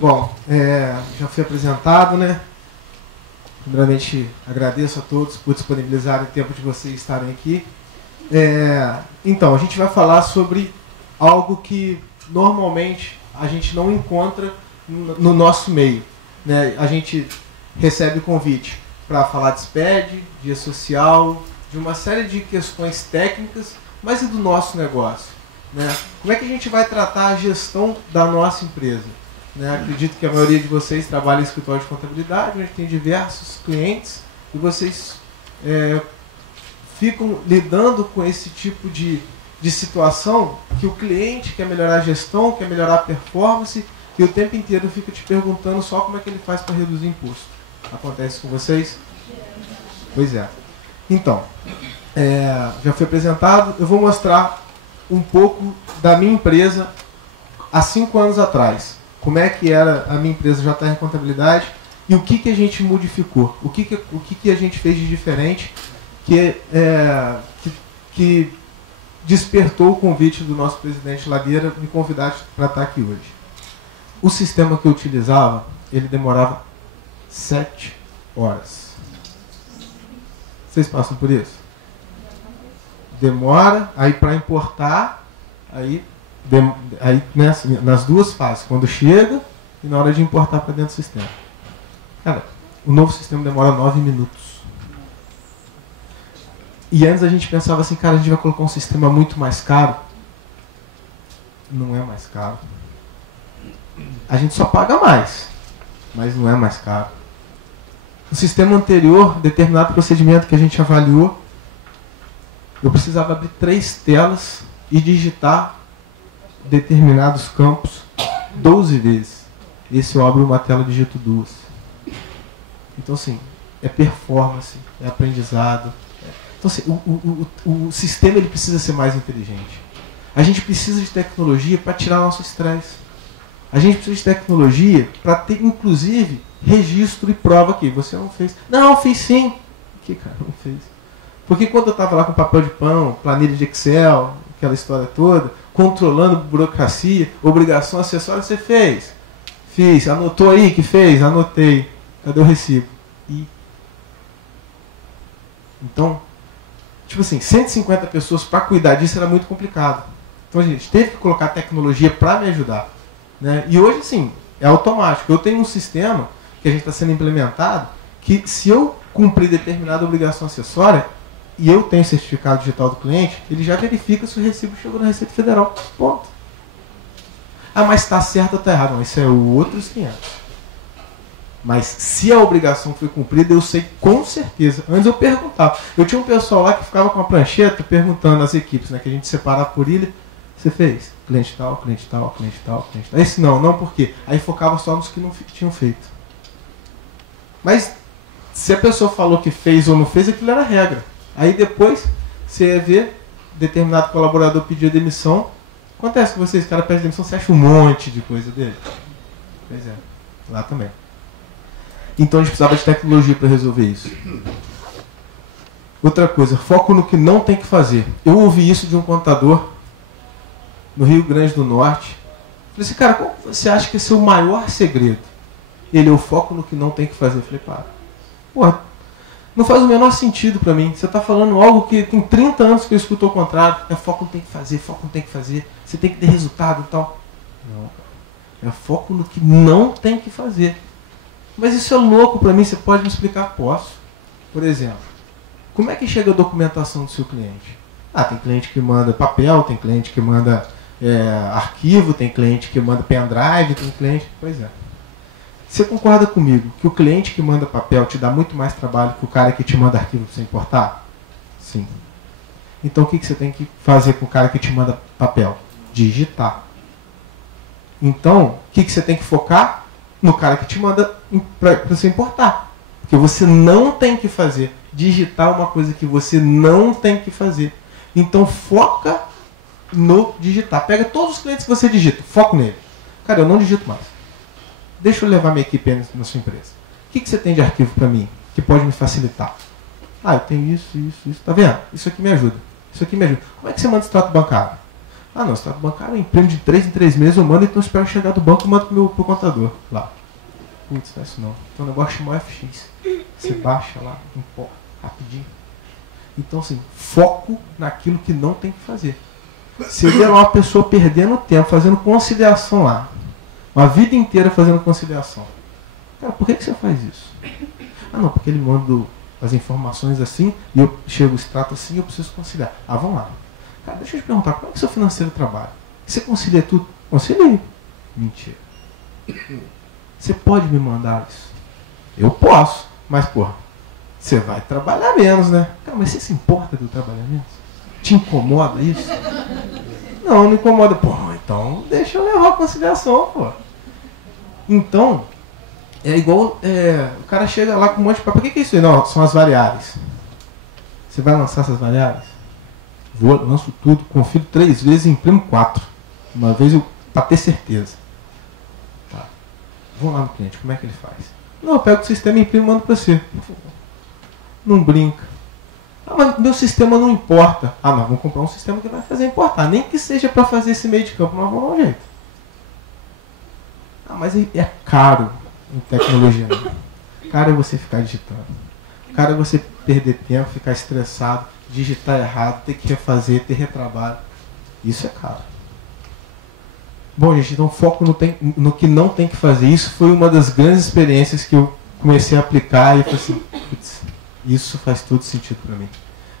Bom, já fui apresentado, né? Primeiramente, agradeço a todos por disponibilizarem o tempo de vocês estarem aqui. Então, a gente vai falar sobre algo que normalmente a gente não encontra no nosso meio, né? A gente recebe convite para falar de SPED, dia social, de uma série de questões técnicas, mas e do nosso negócio, né? Como é que a gente vai tratar a gestão da nossa empresa? Né? Acredito que a maioria de vocês trabalha em escritório de contabilidade, onde tem diversos clientes, e vocês ficam lidando com esse tipo de situação que o cliente quer melhorar a gestão, quer melhorar a performance, e o tempo inteiro fica te perguntando só como é que ele faz para reduzir imposto. Acontece com vocês? Pois é. Então, já foi apresentado, eu vou mostrar um pouco da minha empresa há 5 anos atrás. Como é que era a minha empresa JR Contabilidade e o que a gente modificou, o que a gente fez de diferente que despertou o convite do nosso presidente Lagueira me convidar para estar aqui hoje. O sistema que eu utilizava, ele demorava 7 horas. Vocês passam por isso? Demora, aí para importar, aí nas duas fases, quando chega e na hora de importar para dentro do sistema. Cara, o novo sistema demora 9 minutos. E antes a gente pensava assim, cara, a gente vai colocar um sistema muito mais caro. Não é mais caro. A gente só paga mais, mas não é mais caro. O sistema anterior, determinado procedimento que a gente avaliou, eu precisava abrir 3 telas e digitar determinados campos 12 vezes. Esse eu abro uma tela e digito 2. Então, assim, é performance, é aprendizado. Então, assim, o sistema ele precisa ser mais inteligente. A gente precisa de tecnologia para tirar nosso estresse. A gente precisa de tecnologia para ter, inclusive, registro e prova aqui. Você não fez. Não, fiz sim. Que cara, não fez. Porque quando eu estava lá com papel de pão, planilha de Excel, aquela história toda, controlando burocracia, obrigação acessória, você fez? Fiz. Anotou aí que fez? Anotei. Cadê o recibo? Então, tipo assim, 150 pessoas para cuidar disso era muito complicado. Então a gente teve que colocar tecnologia para me ajudar. Né? E hoje, sim, é automático. Eu tenho um sistema que a gente está sendo implementado que, se eu cumprir determinada obrigação acessória, e eu tenho certificado digital do cliente, ele já verifica se o recibo chegou na Receita Federal. Ponto. Ah, mas está certo ou está errado? Não, isso é outros 500. Mas se a obrigação foi cumprida, eu sei com certeza. Antes eu perguntava. Eu tinha um pessoal lá que ficava com a prancheta perguntando às equipes, né, que a gente separava por ilha. Você fez? Cliente tal, cliente tal, cliente tal, cliente tal. Esse não por quê? Aí focava só nos que não tinham feito. Mas se a pessoa falou que fez ou não fez, aquilo era regra. Aí depois, você ia ver, determinado colaborador pediu demissão. Acontece com vocês, o cara pede demissão, você acha um monte de coisa dele. Pois é, lá também. Então a gente precisava de tecnologia para resolver isso. Outra coisa, foco no que não tem que fazer. Eu ouvi isso de um contador no Rio Grande do Norte. Falei assim, cara, qual você acha que é seu maior segredo? Ele, eu foco no que não tem que fazer. Eu falei, para. Porra, não faz o menor sentido para mim. Você está falando algo que tem 30 anos que eu escuto ao contrário. É foco não tem que fazer, foco não tem que fazer. Você tem que ter resultado e tal. Não. É foco no que não tem que fazer. Mas isso é louco para mim. Você pode me explicar? Posso. Por exemplo, como é que chega a documentação do seu cliente? Ah, tem cliente que manda papel, tem cliente que manda arquivo, tem cliente que manda pendrive, tem cliente... Pois é. Você concorda comigo que o cliente que manda papel te dá muito mais trabalho que o cara que te manda arquivo para você importar? Sim. Então o que você tem que fazer com o cara que te manda papel? Digitar. Então, o que você tem que focar? No cara que te manda para você importar. Porque você não tem que fazer. Digitar uma coisa que você não tem que fazer. Então foca no digitar. Pega todos os clientes que você digita, foco nele. Cara, eu não digito mais. Deixa eu levar minha equipe na sua empresa. O que você tem de arquivo para mim que pode me facilitar? Ah, eu tenho isso. Tá vendo? Isso aqui me ajuda. Isso aqui me ajuda. Como é que você manda extrato bancário? Ah, não, extrato bancário, eu imprimo de 3 em 3 meses, eu mando, então eu espero chegar do banco e mando pro contador lá. Putz, não é isso não. Tem um negócio chamado FX. Você baixa lá, importa, rapidinho. Então, assim, foco naquilo que não tem que fazer. Você vê lá uma pessoa perdendo tempo, fazendo conciliação lá. Uma vida inteira fazendo conciliação. Cara, por que você faz isso? Ah, não, porque ele manda as informações assim, e eu chego o extrato assim, eu preciso conciliar. Ah, vamos lá. Cara, deixa eu te perguntar, como é que seu financeiro trabalha? Você concilia tudo? Concilia. Mentira. Você pode me mandar isso? Eu posso, mas, porra, você vai trabalhar menos, né? Cara, mas você se importa de eu trabalhar menos? Te incomoda isso? Não, não incomoda. Pô, então deixa eu levar a conciliação, pô. Então, é igual, o cara chega lá com um monte de papel. O que é isso aí? Não, são as variáveis. Você vai lançar essas variáveis? Vou, lanço tudo, confiro 3 vezes e imprimo 4. Uma vez para ter certeza. Tá. Vamos lá no cliente, como é que ele faz? Não, eu pego o sistema e imprimo e mando para você. Não brinca. Ah, mas meu sistema não importa. Ah, nós vamos comprar um sistema que vai fazer importar. Nem que seja para fazer esse meio de campo, nós vamos dar um jeito. Ah, mas é caro em tecnologia. Não. Caro é você ficar digitando. Caro é você perder tempo, ficar estressado, digitar errado, ter que refazer, ter retrabalho. Isso é caro. Bom, gente, então foco no que não tem que fazer. Isso foi uma das grandes experiências que eu comecei a aplicar e falei assim, putz, isso faz todo sentido para mim.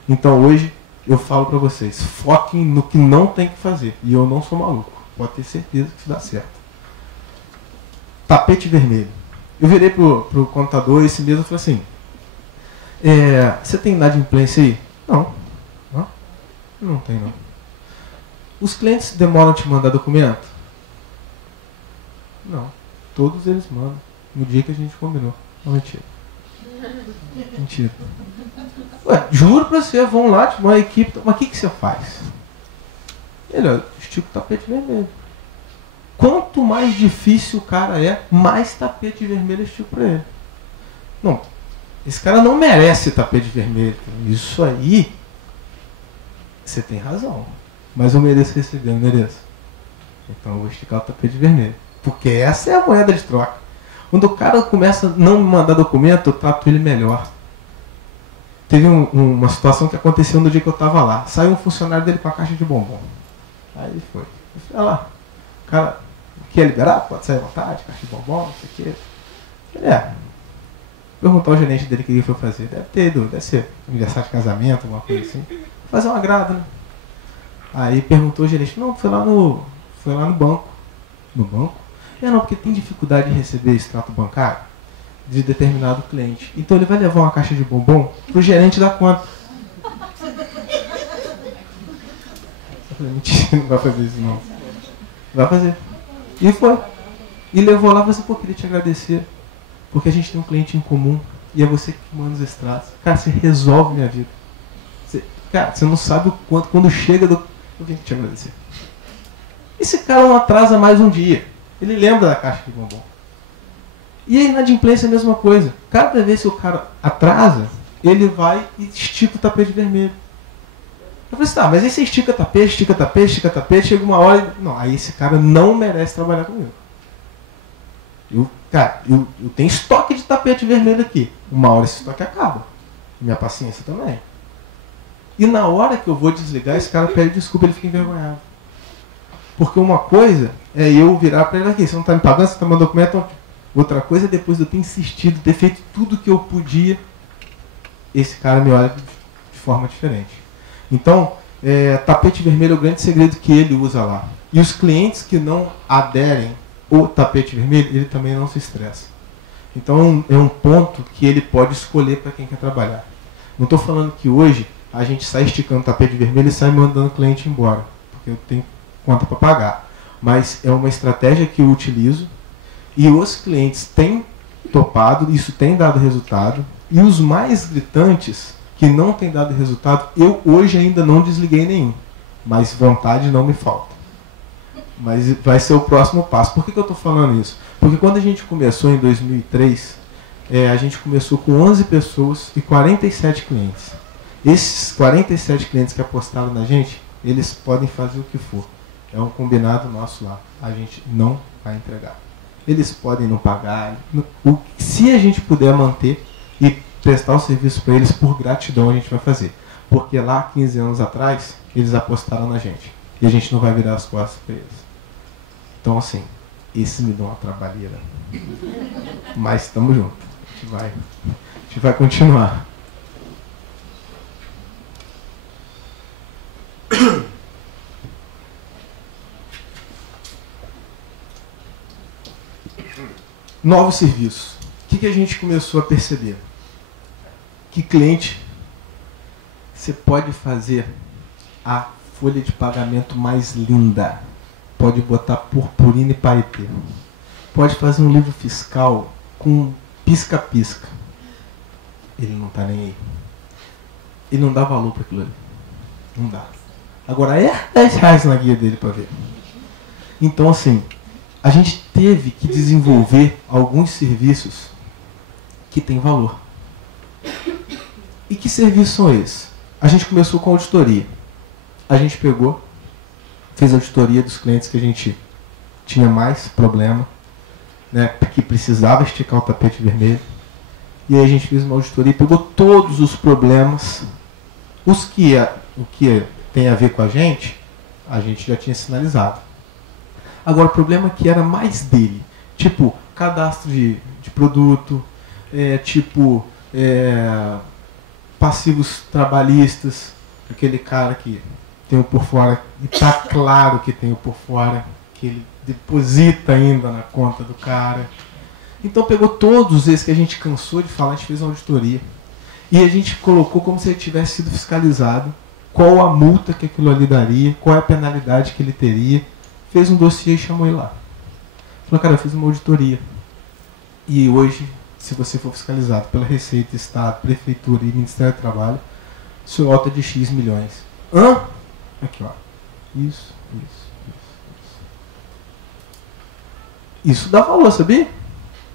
Então hoje eu falo para vocês, foquem no que não tem que fazer. E eu não sou maluco, pode ter certeza que isso dá certo. Tapete vermelho. Eu virei pro contador esse mesmo e falei assim, você tem inadimplência aí? Não. Não tem não. Os clientes demoram a te mandar documento? Não. Todos eles mandam. No dia que a gente combinou. Não, mentira. Mentira. Ué, juro pra você, vão lá, tipo, uma equipe. Mas o que você faz? Ele, ó, estica o tapete vermelho. Quanto mais difícil o cara é, mais tapete vermelho eu estico pra ele. Não, esse cara não merece tapete vermelho. Isso aí, você tem razão. Mas eu mereço receber, não mereço? Então eu vou esticar o tapete vermelho. Porque essa é a moeda de troca. Quando o cara começa a não me mandar documento, eu trato ele melhor. Teve uma situação que aconteceu no dia que eu estava lá. Saiu um funcionário dele com a caixa de bombom. Aí ele foi. Eu falei, olha lá, o cara quer liberar? Pode sair à vontade, caixa de bombom, não sei o quê. Ele perguntar ao gerente dele o que ele foi fazer. Deve ser aniversário de casamento, alguma coisa assim. Fazer um agrado, né? Aí perguntou ao gerente, não, foi lá no banco. No banco? Não, porque tem dificuldade de receber extrato bancário de determinado cliente. Então ele vai levar uma caixa de bombom pro gerente da conta. Eu falei, mentira, não vai fazer isso não. Vai fazer. E foi. E levou lá e falou assim, pô, queria te agradecer. Porque a gente tem um cliente em comum e é você que manda os extratos. Cara, você resolve minha vida. Você não sabe o quanto, quando chega do... Eu vim te agradecer. Esse cara não atrasa mais um dia. Ele lembra da caixa de bombom. E a inadimplência é a mesma coisa. Cada vez que o cara atrasa, ele vai e estica o tapete vermelho. Eu falei assim, tá, mas aí você estica tapete, chega uma hora e... Não, aí esse cara não merece trabalhar comigo. Eu tenho estoque de tapete vermelho aqui. Uma hora esse estoque acaba. Minha paciência também. E na hora que eu vou desligar, esse cara pede desculpa, ele fica envergonhado. Porque uma coisa é eu virar para ele aqui, você não está me pagando, você está mandando documento. Outra coisa é depois de eu ter insistido, ter feito tudo que eu podia, esse cara me olha de forma diferente. Então, tapete vermelho é o grande segredo que ele usa lá. E os clientes que não aderem ao tapete vermelho, ele também não se estressa. Então, é um ponto que ele pode escolher para quem quer trabalhar. Não estou falando que hoje a gente sai esticando o tapete vermelho e sai mandando o cliente embora, porque eu tenho conta para pagar. Mas é uma estratégia que eu utilizo e os clientes têm topado, isso tem dado resultado. E os mais gritantes, que não têm dado resultado, eu hoje ainda não desliguei nenhum. Mas vontade não me falta. Mas vai ser o próximo passo. Por que eu estou falando isso? Porque quando a gente começou em 2003, a gente começou com 11 pessoas e 47 clientes. Esses 47 clientes que apostaram na gente, eles podem fazer o que for. É um combinado nosso lá. A gente não vai entregar. Eles podem não pagar. Se a gente puder manter e prestar o serviço para eles por gratidão, a gente vai fazer. Porque lá, 15 anos atrás, eles apostaram na gente. E a gente não vai virar as costas para eles. Então, assim, esse me dá uma trabalheira. Mas estamos juntos. A gente vai continuar. Novos serviços. O que a gente começou a perceber? Que cliente, você pode fazer a folha de pagamento mais linda. Pode botar purpurina e paetê. Pode fazer um livro fiscal com pisca-pisca. Ele não está nem aí. Ele não dá valor para aquilo ali. Não dá. Agora é R$10 na guia dele para ver. Então, assim, a gente teve que desenvolver alguns serviços que têm valor. E que serviços são esses? A gente começou com auditoria. A gente pegou, fez auditoria dos clientes que a gente tinha mais problema, né, que precisava esticar o tapete vermelho. E aí a gente fez uma auditoria e pegou todos os problemas, o que tem a ver com a gente já tinha sinalizado. Agora, o problema é que era mais dele, tipo cadastro de produto, passivos trabalhistas, aquele cara que tem o por fora, e tá claro que tem o por fora, que ele deposita ainda na conta do cara. Então pegou todos esses que a gente cansou de falar, a gente fez uma auditoria. E a gente colocou como se ele tivesse sido fiscalizado, qual a multa que aquilo ali daria, qual é a penalidade que ele teria. Fez um dossiê e chamou ele lá. Falou, cara, eu fiz uma auditoria. E hoje, se você for fiscalizado pela Receita, Estado, Prefeitura e Ministério do Trabalho, sua nota é de X milhões. Hã? Aqui, ó. Isso. Isso dá valor, sabia?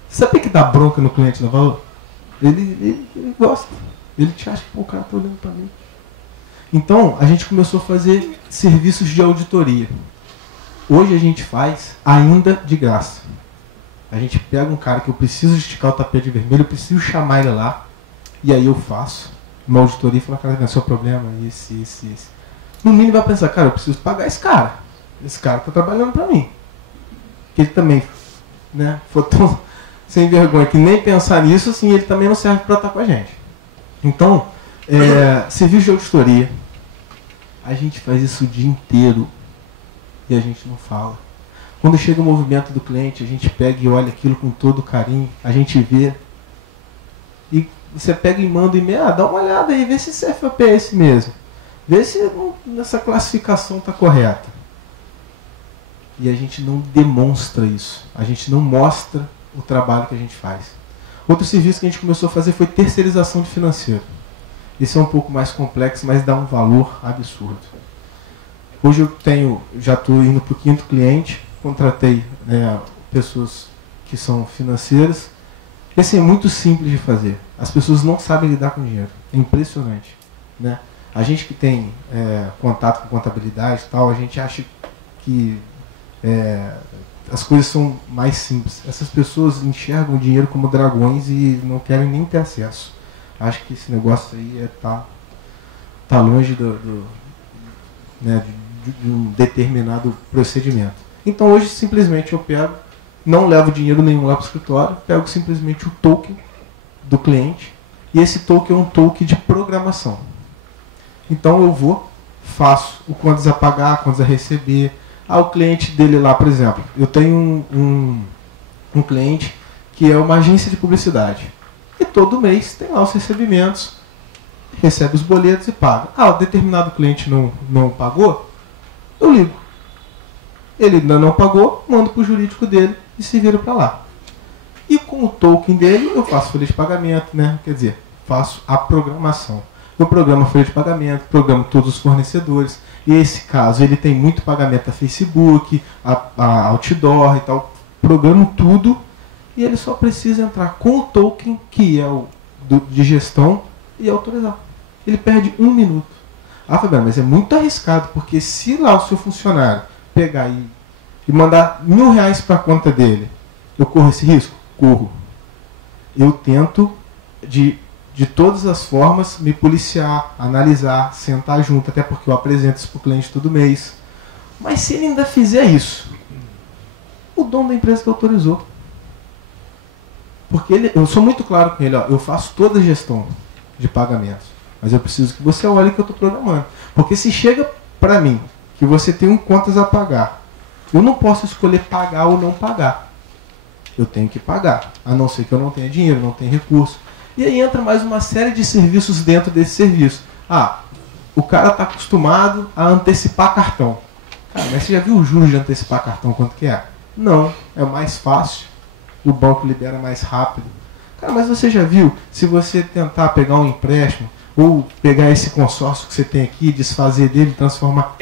Sabia que dá bronca no cliente dá valor? Ele gosta. Ele te acha que pô, o cara tá olhando para mim. Então, a gente começou a fazer serviços de auditoria. Hoje a gente faz ainda de graça. A gente pega um cara que eu preciso esticar o tapete vermelho, eu preciso chamar ele lá, e aí eu faço uma auditoria e falo, cara, não é seu problema, esse. No mínimo vai pensar, cara, eu preciso pagar esse cara. Esse cara tá trabalhando para mim. Que ele também, né, foi tão sem vergonha que nem pensar nisso, assim, ele também não serve para estar com a gente. Então, serviço de auditoria, a gente faz isso o dia inteiro e a gente não fala. Quando chega o movimento do cliente, a gente pega e olha aquilo com todo carinho, a gente vê, e você pega e manda um e-mail, dá uma olhada aí, vê se esse FAP é esse mesmo, vê se essa classificação está correta. E a gente não demonstra isso, a gente não mostra o trabalho que a gente faz. Outro serviço que a gente começou a fazer foi terceirização de financeiro. Esse é um pouco mais complexo, mas dá um valor absurdo. Hoje eu já estou indo para o 5º cliente, contratei pessoas que são financeiras. E assim, é muito simples de fazer. As pessoas não sabem lidar com dinheiro. É impressionante, né? A gente que tem contato com contabilidade e tal, a gente acha que as coisas são mais simples. Essas pessoas enxergam o dinheiro como dragões e não querem nem ter acesso. Acho que esse negócio aí tá longe de um determinado procedimento. Então hoje simplesmente eu pego, não levo dinheiro nenhum lá para o escritório, pego simplesmente o token do cliente, e esse token é um token de programação. Então eu vou, faço o quantos a pagar, quantos a receber. O cliente dele lá, por exemplo, eu tenho um cliente que é uma agência de publicidade. E todo mês tem lá os recebimentos, recebe os boletos e paga. O determinado cliente não pagou, eu ligo. Ele ainda não pagou, mando para o jurídico dele e se vira para lá. E com o token dele eu faço folha de pagamento, né? Quer dizer, faço a programação. Eu programo a folha de pagamento, programo todos os fornecedores. E esse caso, ele tem muito pagamento a Facebook, a outdoor e tal. Programo tudo e ele só precisa entrar com o token, que é o de gestão, e autorizar. Ele perde 1 minuto. Fabiano, mas é muito arriscado, porque se lá o seu funcionário pegar e mandar R$1.000 para a conta dele, eu corro esse risco? Corro. Eu tento, de todas as formas, me policiar, analisar, sentar junto, até porque eu apresento isso para o cliente todo mês. Mas se ele ainda fizer isso, o dono da empresa que autorizou. Porque eu sou muito claro com ele, ó, eu faço toda a gestão de pagamentos, mas eu preciso que você olhe o que eu estou programando. Porque se chega para mim que você tem contas a pagar, eu não posso escolher pagar ou não pagar. Eu tenho que pagar, a não ser que eu não tenha dinheiro, não tenha recurso. E aí entra mais uma série de serviços dentro desse serviço. Ah, o cara está acostumado a antecipar cartão. Cara, mas você já viu o juros de antecipar cartão quanto que é? Não, é mais fácil. O banco libera mais rápido. Cara, mas você já viu, se você tentar pegar um empréstimo, ou pegar esse consórcio que você tem aqui, desfazer dele, transformar...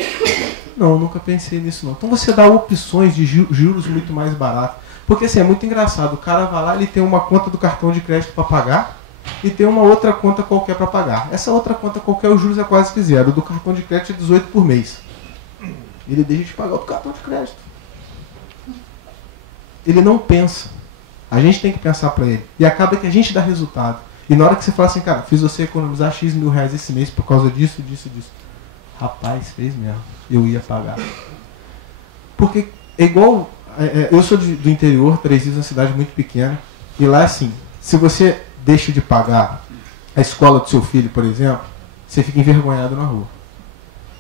Não, nunca pensei nisso não. Então você dá opções de juros muito mais baratos. Porque assim, é muito engraçado. O cara vai lá, ele tem uma conta do cartão de crédito para pagar e tem uma outra conta qualquer para pagar. Essa outra conta qualquer, os juros é quase que zero. O do cartão de crédito é 18 por mês. Ele deixa de pagar o do cartão de crédito. Ele não pensa. A gente tem que pensar para ele. E acaba que a gente dá resultado. E na hora que você fala assim, cara, fiz você economizar X mil reais esse mês por causa disso, disso, disso. Rapaz, fez mesmo. Eu ia pagar. Porque é igual... eu sou do interior, Três Rios é uma cidade muito pequena. E lá, assim, se você deixa de pagar a escola do seu filho, por exemplo, você fica envergonhado na rua.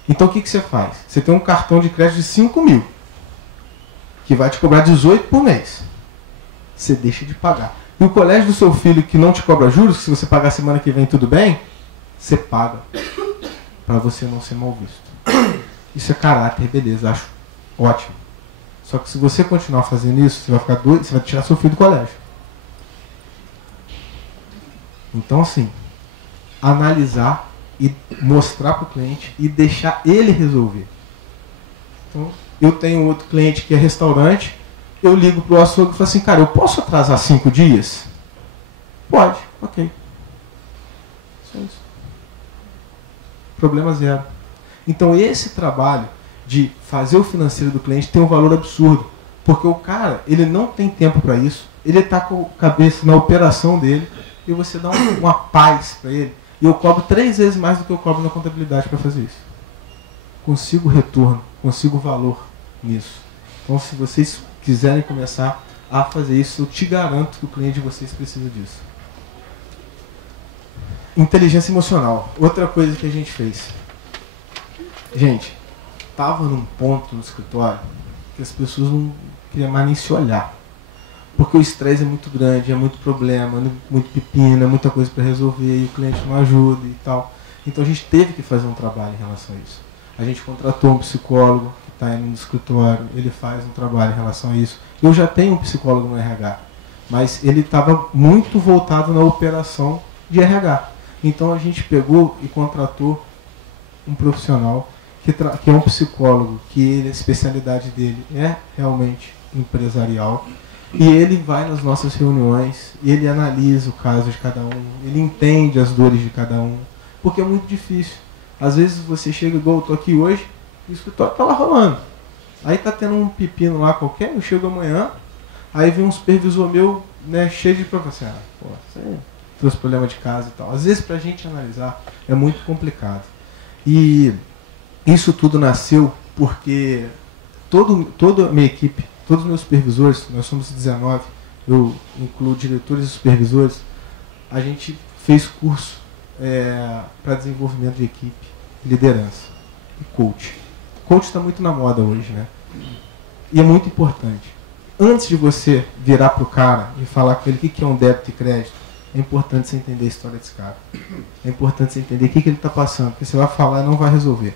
Então o que você faz? Você tem um cartão de crédito de 5 mil, que vai te cobrar 18 por mês. Você deixa de pagar. E o colégio do seu filho que não te cobra juros, que se você pagar semana que vem tudo bem, você paga. Para você não ser mal visto. Isso é caráter, beleza, acho ótimo. Só que se você continuar fazendo isso, você vai ficar doido, você vai tirar seu filho do colégio. Então assim, analisar e mostrar para o cliente e deixar ele resolver. Então, eu tenho outro cliente que é restaurante, eu ligo para o açougue e falo assim, cara, eu posso atrasar 5 dias? Pode, ok. Só isso. Problema zero. Então esse trabalho de fazer o financeiro do cliente tem um valor absurdo. Porque o cara, ele não tem tempo para isso, ele está com a cabeça na operação dele, e você dá uma paz para ele. E eu cobro 3 vezes mais do que eu cobro na contabilidade para fazer isso. Consigo retorno, consigo valor nisso. Então se vocês quiserem começar a fazer isso, eu te garanto que o cliente de vocês precisa disso. Inteligência emocional. Outra coisa que a gente fez. Gente, estava num ponto no escritório que as pessoas não queriam mais nem se olhar. Porque o estresse é muito grande, é muito problema, muito pepino, é muita coisa para resolver e o cliente não ajuda e tal. Então a gente teve que fazer um trabalho em relação a isso. A gente contratou um psicólogo que está indo no escritório, ele faz um trabalho em relação a isso. Eu já tenho um psicólogo no RH, mas ele estava muito voltado na operação de RH. Então a gente pegou e contratou um profissional que é um psicólogo, que a especialidade dele é realmente empresarial, e ele vai nas nossas reuniões, e ele analisa o caso de cada um, ele entende as dores de cada um, porque é muito difícil. Às vezes você chega, igual eu estou aqui hoje, e o escritório está lá rolando. Aí está tendo um pepino lá qualquer, eu chego amanhã, aí vem um supervisor meu, né, cheio de problema, assim, pô, você trouxe problema de casa e tal. Às vezes para a gente analisar é muito complicado. E isso tudo nasceu porque toda a minha equipe, todos os meus supervisores, nós somos 19, eu incluo diretores e supervisores, a gente fez curso para desenvolvimento de equipe, liderança e coach. Coach está muito na moda hoje, né? E é muito importante. Antes de você virar para o cara e falar com ele o que é um débito e crédito, é importante você entender a história desse cara. É importante você entender o que ele está passando, porque você vai falar e não vai resolver.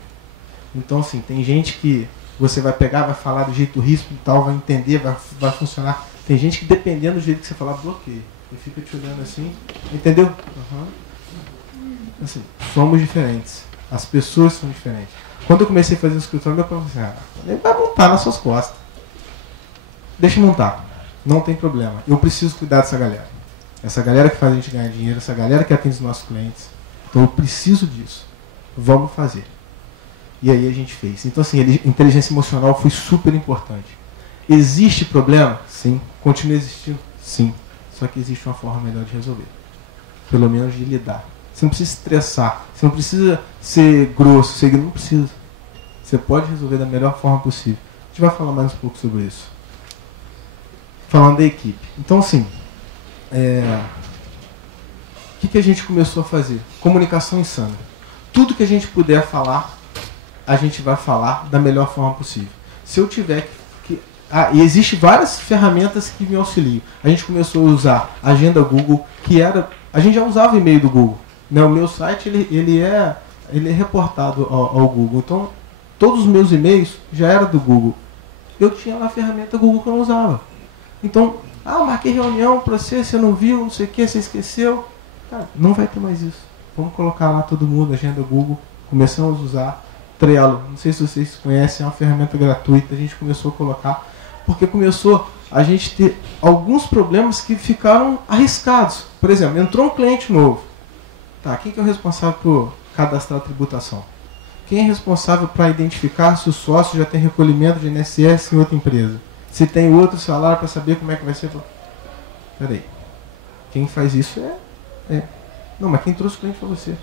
Então, assim, tem gente que você vai pegar, vai falar do jeito ríspido e tal, vai entender, vai funcionar. Tem gente que, dependendo do jeito que você falar, bloqueia. Ele fica te olhando assim, entendeu? Uhum. Assim, somos diferentes. As pessoas são diferentes. Quando eu comecei a fazer o escritório, meu pai falou assim, ele vai montar nas suas costas. Deixa eu montar. Não tem problema. Eu preciso cuidar dessa galera. Essa galera que faz a gente ganhar dinheiro, essa galera que atende os nossos clientes. Então eu preciso disso. Vamos fazer. E aí a gente fez. Então, assim, inteligência emocional foi super importante. Existe problema? Sim. Continua existindo? Sim. Só que existe uma forma melhor de resolver. Pelo menos de lidar. Você não precisa estressar. Você não precisa ser grosso. Não precisa. Você pode resolver da melhor forma possível. A gente vai falar mais um pouco sobre isso. Falando da equipe. Então, assim, o que a gente começou a fazer? Comunicação insana. Tudo que a gente puder falar, a gente vai falar da melhor forma possível. Se eu tiver que... e existem várias ferramentas que me auxiliam. A gente começou a usar a agenda Google, que era... A gente já usava o e-mail do Google. Né? O meu site ele é reportado ao Google. Então, todos os meus e-mails já eram do Google. Eu tinha lá a ferramenta Google que eu não usava. Então, marquei reunião para você não viu, não sei o que, você esqueceu. Cara, não vai ter mais isso. Vamos colocar lá todo mundo, agenda Google. Começamos a usar Trello. Não sei se vocês conhecem, é uma ferramenta gratuita. A gente começou a colocar, porque começou a gente ter alguns problemas que ficaram arriscados. Por exemplo, entrou um cliente novo. Tá, quem que é o responsável por cadastrar a tributação? Quem é responsável para identificar se o sócio já tem recolhimento de INSS em outra empresa? Se tem outro salário para saber como é que vai ser? Peraí. Quem faz isso Não, mas quem trouxe o cliente foi você.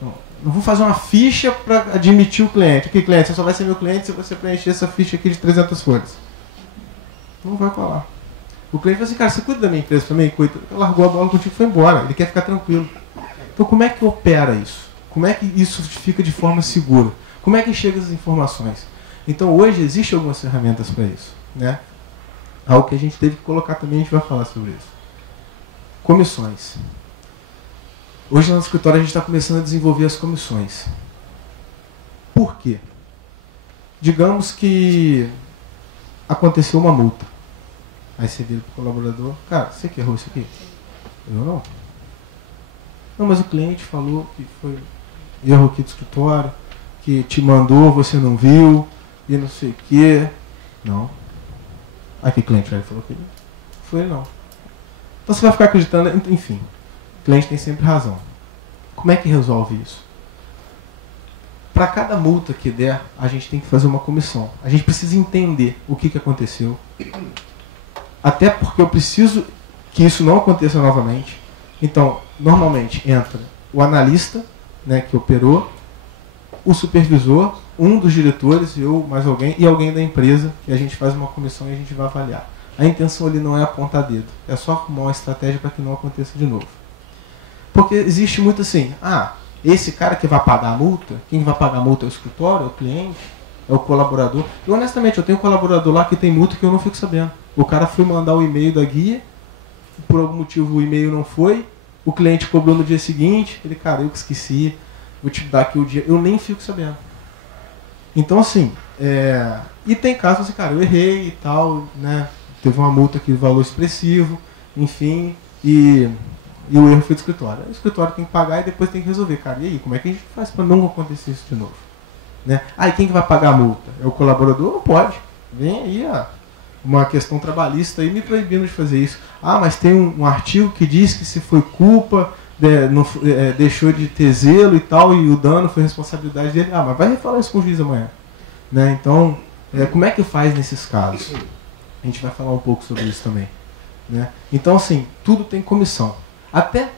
Não vou fazer uma ficha para admitir o cliente. Aqui, cliente, você só vai ser meu cliente se você preencher essa ficha aqui de 300 folhas. Não vai colar. O cliente fala assim, cara, você cuida da minha empresa também? Cuida. Largou a bola contigo e foi embora. Ele quer ficar tranquilo. Então, como é que opera isso? Como é que isso fica de forma segura? Como é que chega as informações? Então, hoje, existem algumas ferramentas para isso. Né? Algo que a gente teve que colocar também, a gente vai falar sobre isso. Comissões. Hoje, no escritório, a gente está começando a desenvolver as comissões. Por quê? Digamos que aconteceu uma multa. Aí você vira para o colaborador, cara, você que errou isso aqui? Eu não. Não, mas o cliente falou que foi erro aqui do escritório, que te mandou, você não viu, e não sei o quê. Não. Aqui, cliente, ele falou que foi ele não. Então você vai ficar acreditando, enfim. O cliente tem sempre razão. Como é que resolve isso? Para cada multa que der, a gente tem que fazer uma comissão. A gente precisa entender o que aconteceu. Até porque eu preciso que isso não aconteça novamente. Então, normalmente entra o analista, né, que operou, o supervisor, um dos diretores, eu mais alguém, e alguém da empresa, que a gente faz uma comissão e a gente vai avaliar. A intenção ali não é apontar dedo, é só arrumar uma estratégia para que não aconteça de novo. Porque existe muito assim, esse cara que vai pagar a multa, quem vai pagar a multa é o escritório, é o cliente, é o colaborador. E honestamente, eu tenho um colaborador lá que tem multa que eu não fico sabendo. O cara foi mandar o e-mail da guia, por algum motivo o e-mail não foi, o cliente cobrou no dia seguinte, ele, cara, eu que esqueci, vou te dar aqui o dia, eu nem fico sabendo. Então assim, e tem casos assim, cara, eu errei e tal, né, teve uma multa aqui de valor expressivo, enfim, e o erro foi do escritório. O escritório tem que pagar e depois tem que resolver, cara, e aí, como é que a gente faz para não acontecer isso de novo? Né? E quem que vai pagar a multa? É o colaborador? Não pode. Vem aí uma questão trabalhista aí me proibindo de fazer isso. Mas tem um artigo que diz que se foi culpa, deixou de ter zelo e tal, e o dano foi responsabilidade dele. Mas vai falar isso com o juiz amanhã. Né? Então, como é que faz nesses casos? A gente vai falar um pouco sobre isso também. Né? Então, assim, tudo tem comissão. Até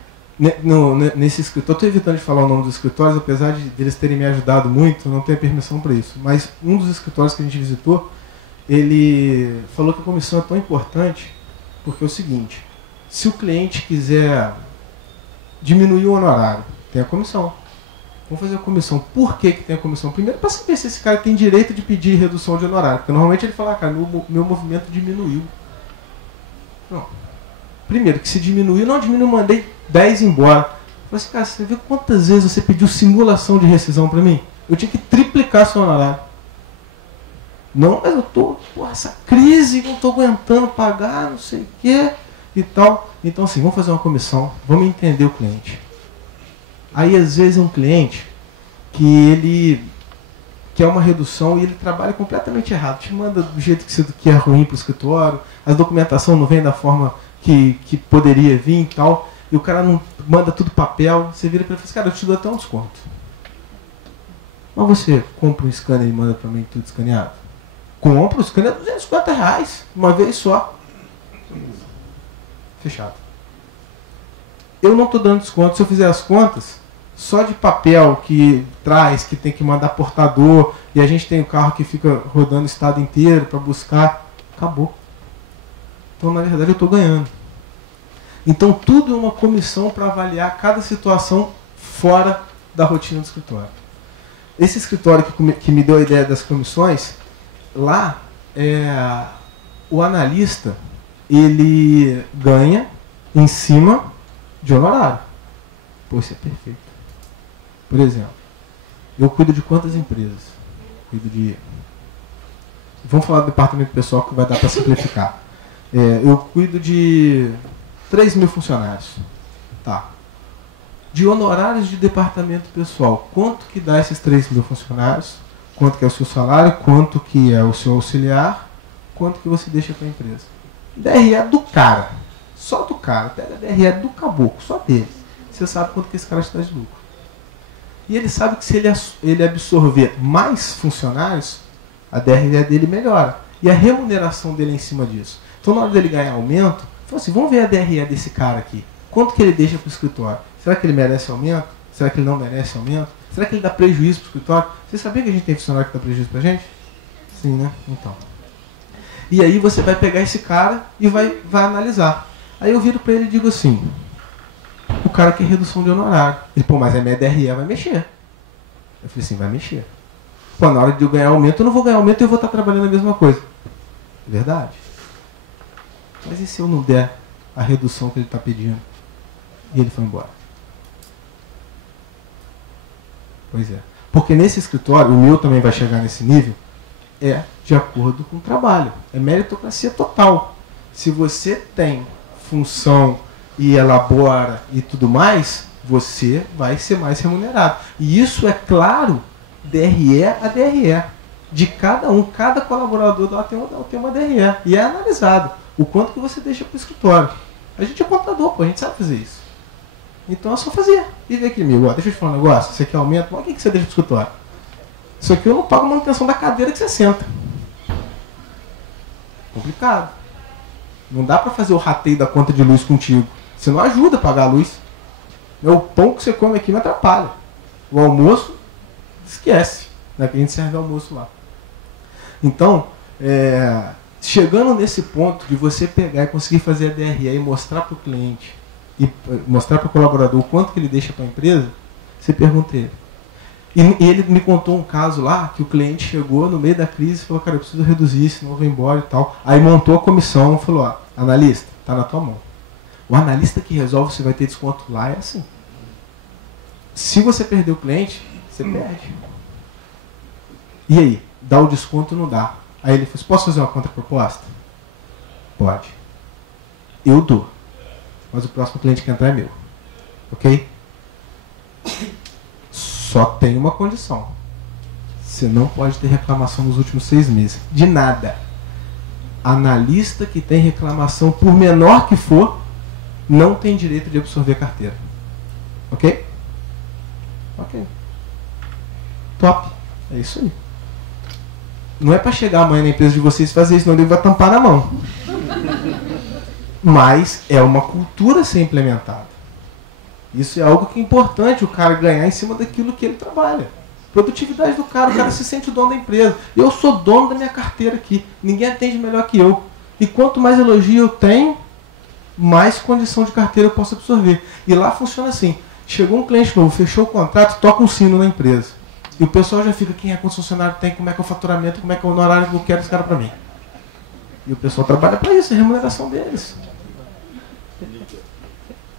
nesse escritório, estou evitando de falar o nome dos escritórios, apesar de eles terem me ajudado muito, eu não tenho permissão para isso. Mas um dos escritórios que a gente visitou, ele falou que a comissão é tão importante, porque é o seguinte, se o cliente quiser diminuir o honorário, tem a comissão. Vamos fazer a comissão. Por que tem a comissão? Primeiro, para saber se esse cara tem direito de pedir redução de honorário. Porque normalmente ele fala, cara, meu movimento diminuiu. Não. Primeiro, que se diminuiu, não diminuiu, mandei 10 embora. Eu falei assim, cara, você viu quantas vezes você pediu simulação de rescisão para mim? Eu tinha que triplicar seu honorário. Não, mas eu tô, essa crise, não tô aguentando pagar, não sei o quê e tal. Então assim, vamos fazer uma comissão, vamos entender o cliente. Aí às vezes é um cliente que ele quer uma redução e ele trabalha completamente errado. Te manda do jeito que é ruim para o escritório, a documentação não vem da forma que poderia vir e tal, e o cara não manda tudo papel, você vira para ele e fala assim, cara, eu te dou até um desconto. Mas você compra um scanner e manda para mim tudo escaneado? Compra o scanner R$250, uma vez só. Fechado. Eu não estou dando desconto. Se eu fizer as contas, só de papel que traz, que tem que mandar portador, e a gente tem o carro que fica rodando o estado inteiro para buscar, acabou. Então, na verdade, eu estou ganhando. Então, tudo é uma comissão para avaliar cada situação fora da rotina do escritório. Esse escritório que me deu a ideia das comissões, lá, o analista, ele ganha em cima de honorário. Pô, isso é perfeito. Por exemplo, eu cuido de quantas empresas? Cuido de... Vamos falar do departamento pessoal que vai dar para simplificar. Eu cuido de 3.000 funcionários. Tá. De honorários de departamento pessoal, quanto que dá esses 3.000 funcionários? Quanto que é o seu salário? Quanto que é o seu auxiliar? Quanto que você deixa para a empresa? DRE do cara. Só do cara. Pega DRE do caboclo, só dele. Você sabe quanto que esse cara está de lucro. E ele sabe que se ele absorver mais funcionários, a DRE dele melhora. E a remuneração dele é em cima disso. Então, na hora dele ganhar aumento, fala assim, vamos ver a DRE desse cara aqui. Quanto que ele deixa para o escritório? Será que ele merece aumento? Será que ele não merece aumento? Será que ele dá prejuízo para o escritório? Você sabia que a gente tem funcionário que dá prejuízo para a gente? Sim, né? Então. E aí você vai pegar esse cara e vai analisar. Aí eu viro para ele e digo assim, o cara quer redução de honorário. Ele, pô, mas a minha DRE vai mexer. Eu falei assim, vai mexer. Pô, na hora de eu ganhar aumento, eu não vou ganhar aumento e eu vou estar trabalhando a mesma coisa. Verdade. Mas e se eu não der a redução que ele está pedindo? E ele foi embora. Pois é. Porque nesse escritório, o meu também vai chegar nesse nível, é de acordo com o trabalho. É meritocracia total. Se você tem função e elabora e tudo mais, você vai ser mais remunerado. E isso é claro, DRE a DRE. De cada um, cada colaborador lá tem uma DRE. E é analisado o quanto que você deixa para o escritório. A gente é contador, pô, a gente sabe fazer isso. Então é só fazer. E vem aqui, amigo, ó, deixa eu te falar um negócio. Você quer aumento? O que você deixa para o escritório? Isso aqui eu não pago manutenção da cadeira que você senta. Complicado. Não dá para fazer o rateio da conta de luz contigo. Você não ajuda a pagar a luz. O pão que você come aqui me atrapalha. O almoço, esquece. Né, que a gente serve almoço lá. Então, chegando nesse ponto de você pegar e conseguir fazer a DRE e mostrar para o cliente, e mostrar para o colaborador o quanto que ele deixa para a empresa, você pergunta ele. E ele me contou um caso lá, que o cliente chegou no meio da crise e falou, cara, eu preciso reduzir, senão eu vou embora e tal. Aí montou a comissão e falou, ó, analista, tá na tua mão. O analista que resolve se vai ter desconto lá é assim. Se você perder o cliente, você perde. E aí? Dá o desconto ou não dá? Aí ele falou, posso fazer uma contraproposta? Pode. Eu dou. Mas o próximo cliente que entrar é meu. Ok? Só tem uma condição. Você não pode ter reclamação nos últimos 6 meses. De nada. Analista que tem reclamação, por menor que for, não tem direito de absorver a carteira. Ok? Ok. Top. É isso aí. Não é para chegar amanhã na empresa de vocês e fazer isso, não, ele vai tampar na mão. Mas é uma cultura a ser implementada. Isso é algo que é importante, o cara ganhar em cima daquilo que ele trabalha. Produtividade do cara, o cara se sente o dono da empresa. Eu sou dono da minha carteira aqui, ninguém atende melhor que eu. E quanto mais elogio eu tenho, mais condição de carteira eu posso absorver. E lá funciona assim, chegou um cliente novo, fechou o contrato, toca um sino na empresa. E o pessoal já fica, quem é, quantos funcionários tem, como é que é o faturamento, como é que é o honorário que eu quero esse cara para mim. E o pessoal trabalha para isso, a remuneração deles.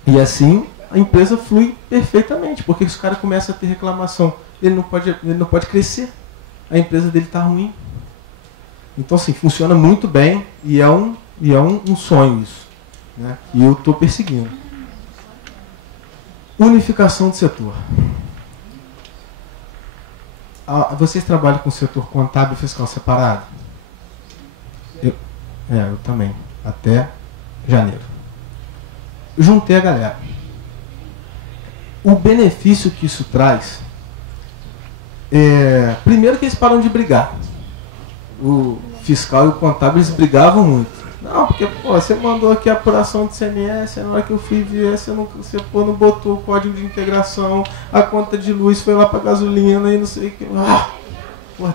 E assim a empresa flui perfeitamente, porque se o cara começa a ter reclamação, ele não pode crescer. A empresa dele está ruim. Então assim, funciona muito bem e é um sonho isso. Né? E eu estou perseguindo. Unificação do setor. Vocês trabalham com o setor contábil e fiscal separado? Eu também. Até janeiro. Juntei a galera. O benefício que isso traz Primeiro que eles param de brigar. O fiscal e o contábil, eles brigavam muito. Não, porque você mandou aqui a apuração de CMS, na hora que eu fui ver, você não botou o código de integração, a conta de luz foi lá para gasolina e não sei o que.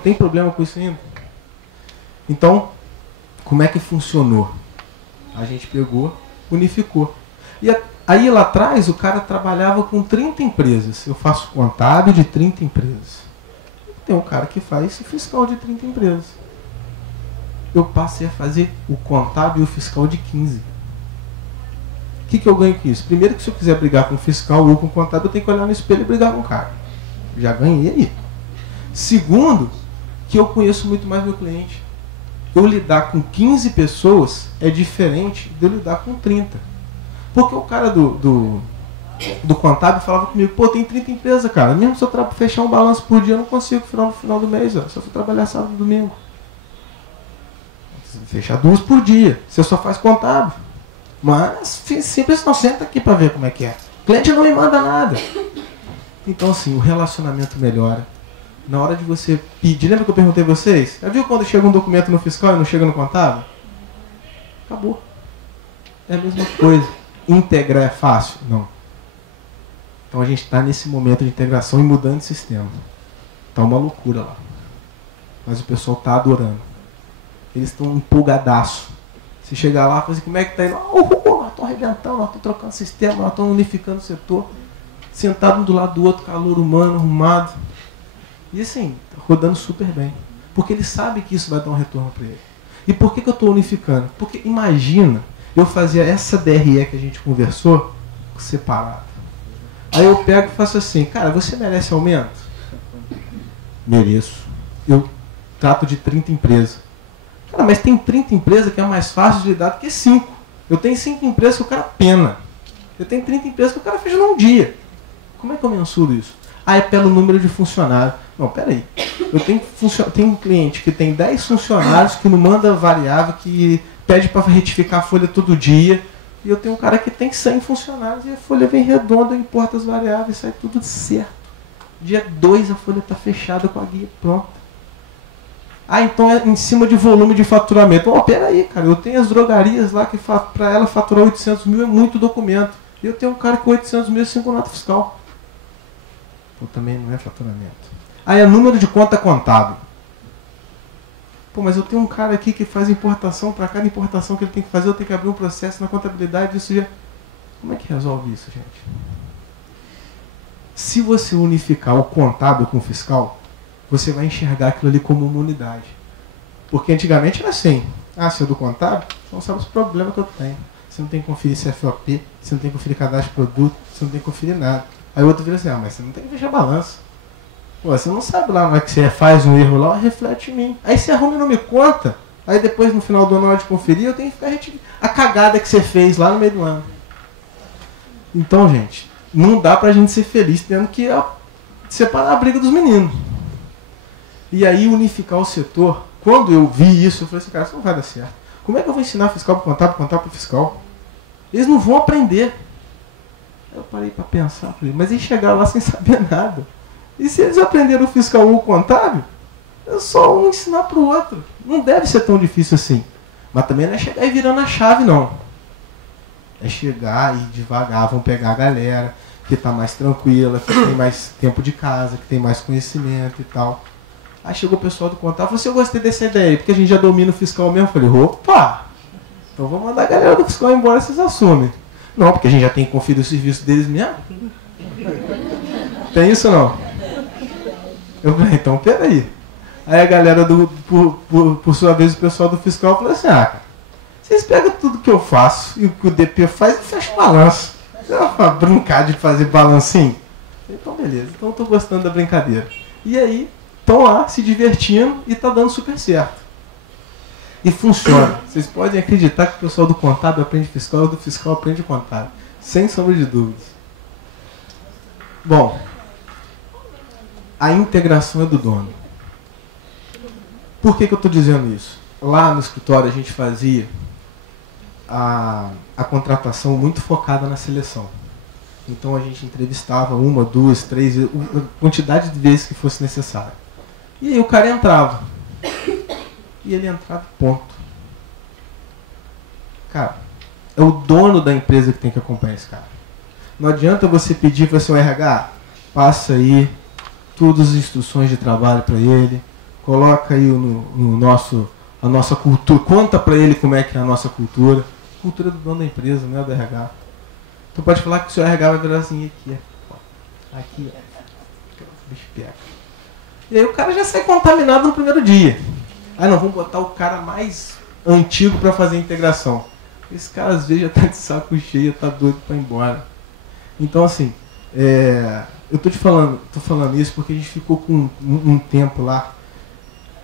Tem problema com isso ainda? Então, como é que funcionou? A gente pegou, unificou. E aí lá atrás o cara trabalhava com 30 empresas. Eu faço contábil de 30 empresas. Tem um cara que faz fiscal de 30 empresas. Eu passei a fazer o contábil e o fiscal de 15. O que eu ganho com isso? Primeiro que se eu quiser brigar com o fiscal ou com o contábil, eu tenho que olhar no espelho e brigar com o cara. Já ganhei aí. Segundo, que eu conheço muito mais meu cliente. Eu lidar com 15 pessoas é diferente de eu lidar com 30. Porque o cara do contábil falava comigo, tem 30 empresas, cara. Mesmo se eu fechar um balanço por dia, eu não consigo no final do mês. Só fui trabalhar sábado e domingo. Fechar 2 por dia. Você só faz contábil. Mas simples, não senta aqui para ver como é que é. O cliente não me manda nada. Então, assim, o relacionamento melhora. Na hora de você pedir, lembra que eu perguntei a vocês? Já viu quando chega um documento no fiscal e não chega no contábil? Acabou. É a mesma coisa. Integrar é fácil? Não. Então a gente está nesse momento de integração e mudando de sistema. Está uma loucura lá. Mas o pessoal está adorando. Eles estão empolgadaço. Se chegar lá e falar assim, como é que está indo? Nós estamos arrebentando, nós estamos trocando sistema, nós estamos unificando o setor. Sentado um do lado do outro, calor humano, arrumado. E assim, rodando super bem. Porque eles sabem que isso vai dar um retorno para ele. E por que eu estou unificando? Porque imagina, eu fazia essa DRE que a gente conversou, separado. Aí eu pego e faço assim, cara, você merece aumento? Mereço. Eu trato de 30 empresas. Cara, mas tem 30 empresas que é mais fácil de lidar do que 5. Eu tenho 5 empresas que o cara pena. Eu tenho 30 empresas que o cara fez num dia. Como é que eu mensuro isso? É pelo número de funcionários. Não, peraí. Eu tenho um cliente que tem 10 funcionários, que não manda variável, que pede para retificar a folha todo dia. E eu tenho um cara que tem 100 funcionários e a folha vem redonda, importa as variáveis, sai tudo certo. Dia 2 a folha está fechada com a guia pronta. Então é em cima de volume de faturamento. Peraí, cara, eu tenho as drogarias lá que para ela faturar 800 mil é muito documento. E eu tenho um cara com 800 mil e 5 nota fiscal. Também não é faturamento. É número de conta contábil. Mas eu tenho um cara aqui que faz importação, para cada importação que ele tem que fazer, eu tenho que abrir um processo na contabilidade, isso já... Como é que resolve isso, gente? Se você unificar o contábil com o fiscal, você vai enxergar aquilo ali como uma unidade. Porque antigamente era assim, se é do contábil, você não sabe os problemas que eu tenho. Você não tem que conferir CFOP, você não tem que conferir cadastro de produto, você não tem que conferir nada. Aí o outro vira assim, mas você não tem que fechar balanço. Você não sabe lá, não é que você faz um erro lá, reflete em mim. Aí você arruma e não me conta. Aí depois, no final do ano, na hora de conferir, eu tenho que ficar a cagada que você fez lá no meio do ano. Então, gente, não dá pra gente ser feliz tendo que separar a briga dos meninos. E aí, unificar o setor. Quando eu vi isso, eu falei assim, cara, isso não vai dar certo. Como é que eu vou ensinar fiscal para contábil para fiscal? Eles não vão aprender. Eu parei para pensar, falei, mas eles chegaram lá sem saber nada. E se eles aprenderam o fiscal ou o contábil, é só um ensinar para o outro. Não deve ser tão difícil assim. Mas também não é chegar e virando a chave, não. É chegar e devagar, vão pegar a galera que está mais tranquila, que tem mais tempo de casa, que tem mais conhecimento e tal. Aí chegou o pessoal do contábil e falou assim, eu gostei dessa ideia aí, porque a gente já domina o fiscal mesmo. Eu falei, opa! Então vamos mandar a galera do fiscal embora, vocês assumem. Não, porque a gente já tem que conferir o serviço deles mesmo. Tem isso não? Eu falei, então peraí. Aí a galera, por sua vez, o pessoal do fiscal falou assim, cara, vocês pegam tudo que eu faço e o que o DP faz e fecha o balanço. Você vai brincar de fazer balancinho? Então beleza, então eu tô gostando da brincadeira. E aí, estão lá se divertindo e tá dando super certo. E funciona. Vocês podem acreditar que o pessoal do contábil aprende fiscal e o do fiscal aprende contábil. Sem sombra de dúvidas. Bom, a integração é do dono. Por que eu estou dizendo isso? Lá no escritório a gente fazia a contratação muito focada na seleção. Então a gente entrevistava uma, duas, três, a quantidade de vezes que fosse necessário. E aí o cara entrava. E ele entrava, ponto. Cara, é o dono da empresa que tem que acompanhar esse cara. Não adianta você pedir para o seu RH, passa aí todas as instruções de trabalho para ele, coloca aí a nossa cultura, conta para ele como é que é a nossa cultura. Cultura do dono da empresa, não é do RH. Tu pode falar que o seu RH vai virar assim, aqui, ó. Aqui, ó. Bicho pega. E aí o cara já sai contaminado no primeiro dia. Ah, não, vamos botar o cara mais antigo para fazer a integração. Esse cara às vezes já tá de saco cheio, tá doido para ir embora. Então assim, eu tô falando isso porque a gente ficou com um tempo lá,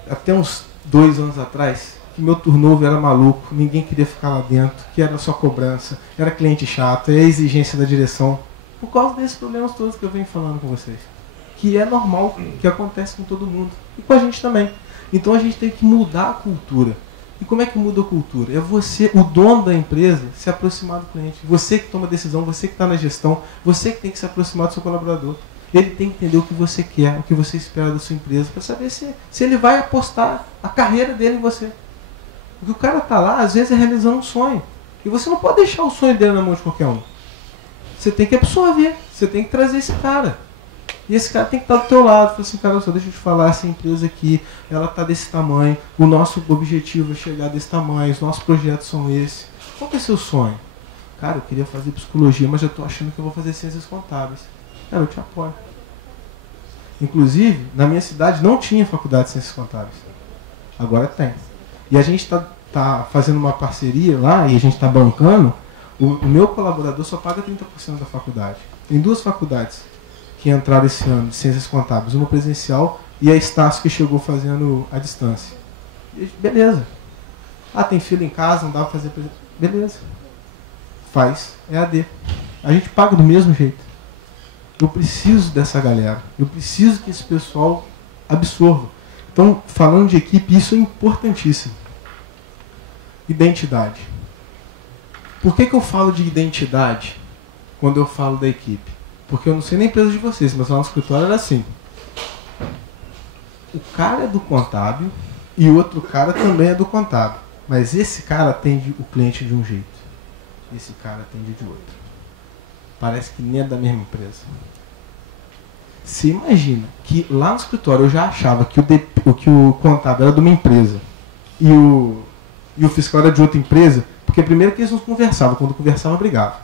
até uns 2 anos atrás, que meu turnover era maluco, ninguém queria ficar lá dentro, que era só cobrança, era cliente chato, é a exigência da direção, por causa desses problemas todos que eu venho falando com vocês. Que é normal, que acontece com todo mundo, e com a gente também. Então a gente tem que mudar a cultura. E como é que muda a cultura? É você, o dono da empresa, se aproximar do cliente. Você que toma a decisão, você que está na gestão, você que tem que se aproximar do seu colaborador. Ele tem que entender o que você quer, o que você espera da sua empresa, para saber se ele vai apostar a carreira dele em você. Porque o cara está lá, às vezes, é realizando um sonho. E você não pode deixar o sonho dele na mão de qualquer um. Você tem que absorver, você tem que trazer esse cara. E esse cara tem que estar do teu lado. Fala assim, cara, só deixa eu te falar, essa empresa aqui, ela está desse tamanho, o nosso objetivo é chegar desse tamanho, os nossos projetos são esses. Qual que é o seu sonho? Cara, eu queria fazer psicologia, mas eu estou achando que eu vou fazer ciências contábeis. Cara, eu te apoio. Inclusive, na minha cidade não tinha faculdade de ciências contábeis. Agora tem. E a gente está fazendo uma parceria lá, e a gente está bancando, o meu colaborador só paga 30% da faculdade. Tem 2 faculdades que entraram esse ano de ciências contábeis, uma presencial e a Estácio que chegou fazendo à distância. E, beleza. Ah, tem filho em casa, não dá para fazer... Beleza. Faz EAD. A gente paga do mesmo jeito. Eu preciso dessa galera. Eu preciso que esse pessoal absorva. Então, falando de equipe, isso é importantíssimo. Identidade. Por que eu falo de identidade quando eu falo da equipe? Porque eu não sei na empresa de vocês, mas lá no escritório era assim. O cara é do contábil e o outro cara também é do contábil. Mas esse cara atende o cliente de um jeito. Esse cara atende de outro. Parece que nem é da mesma empresa. Você imagina que lá no escritório eu já achava que o contábil era de uma empresa e o fiscal era de outra empresa, porque primeiro que eles não conversavam, quando conversavam brigavam.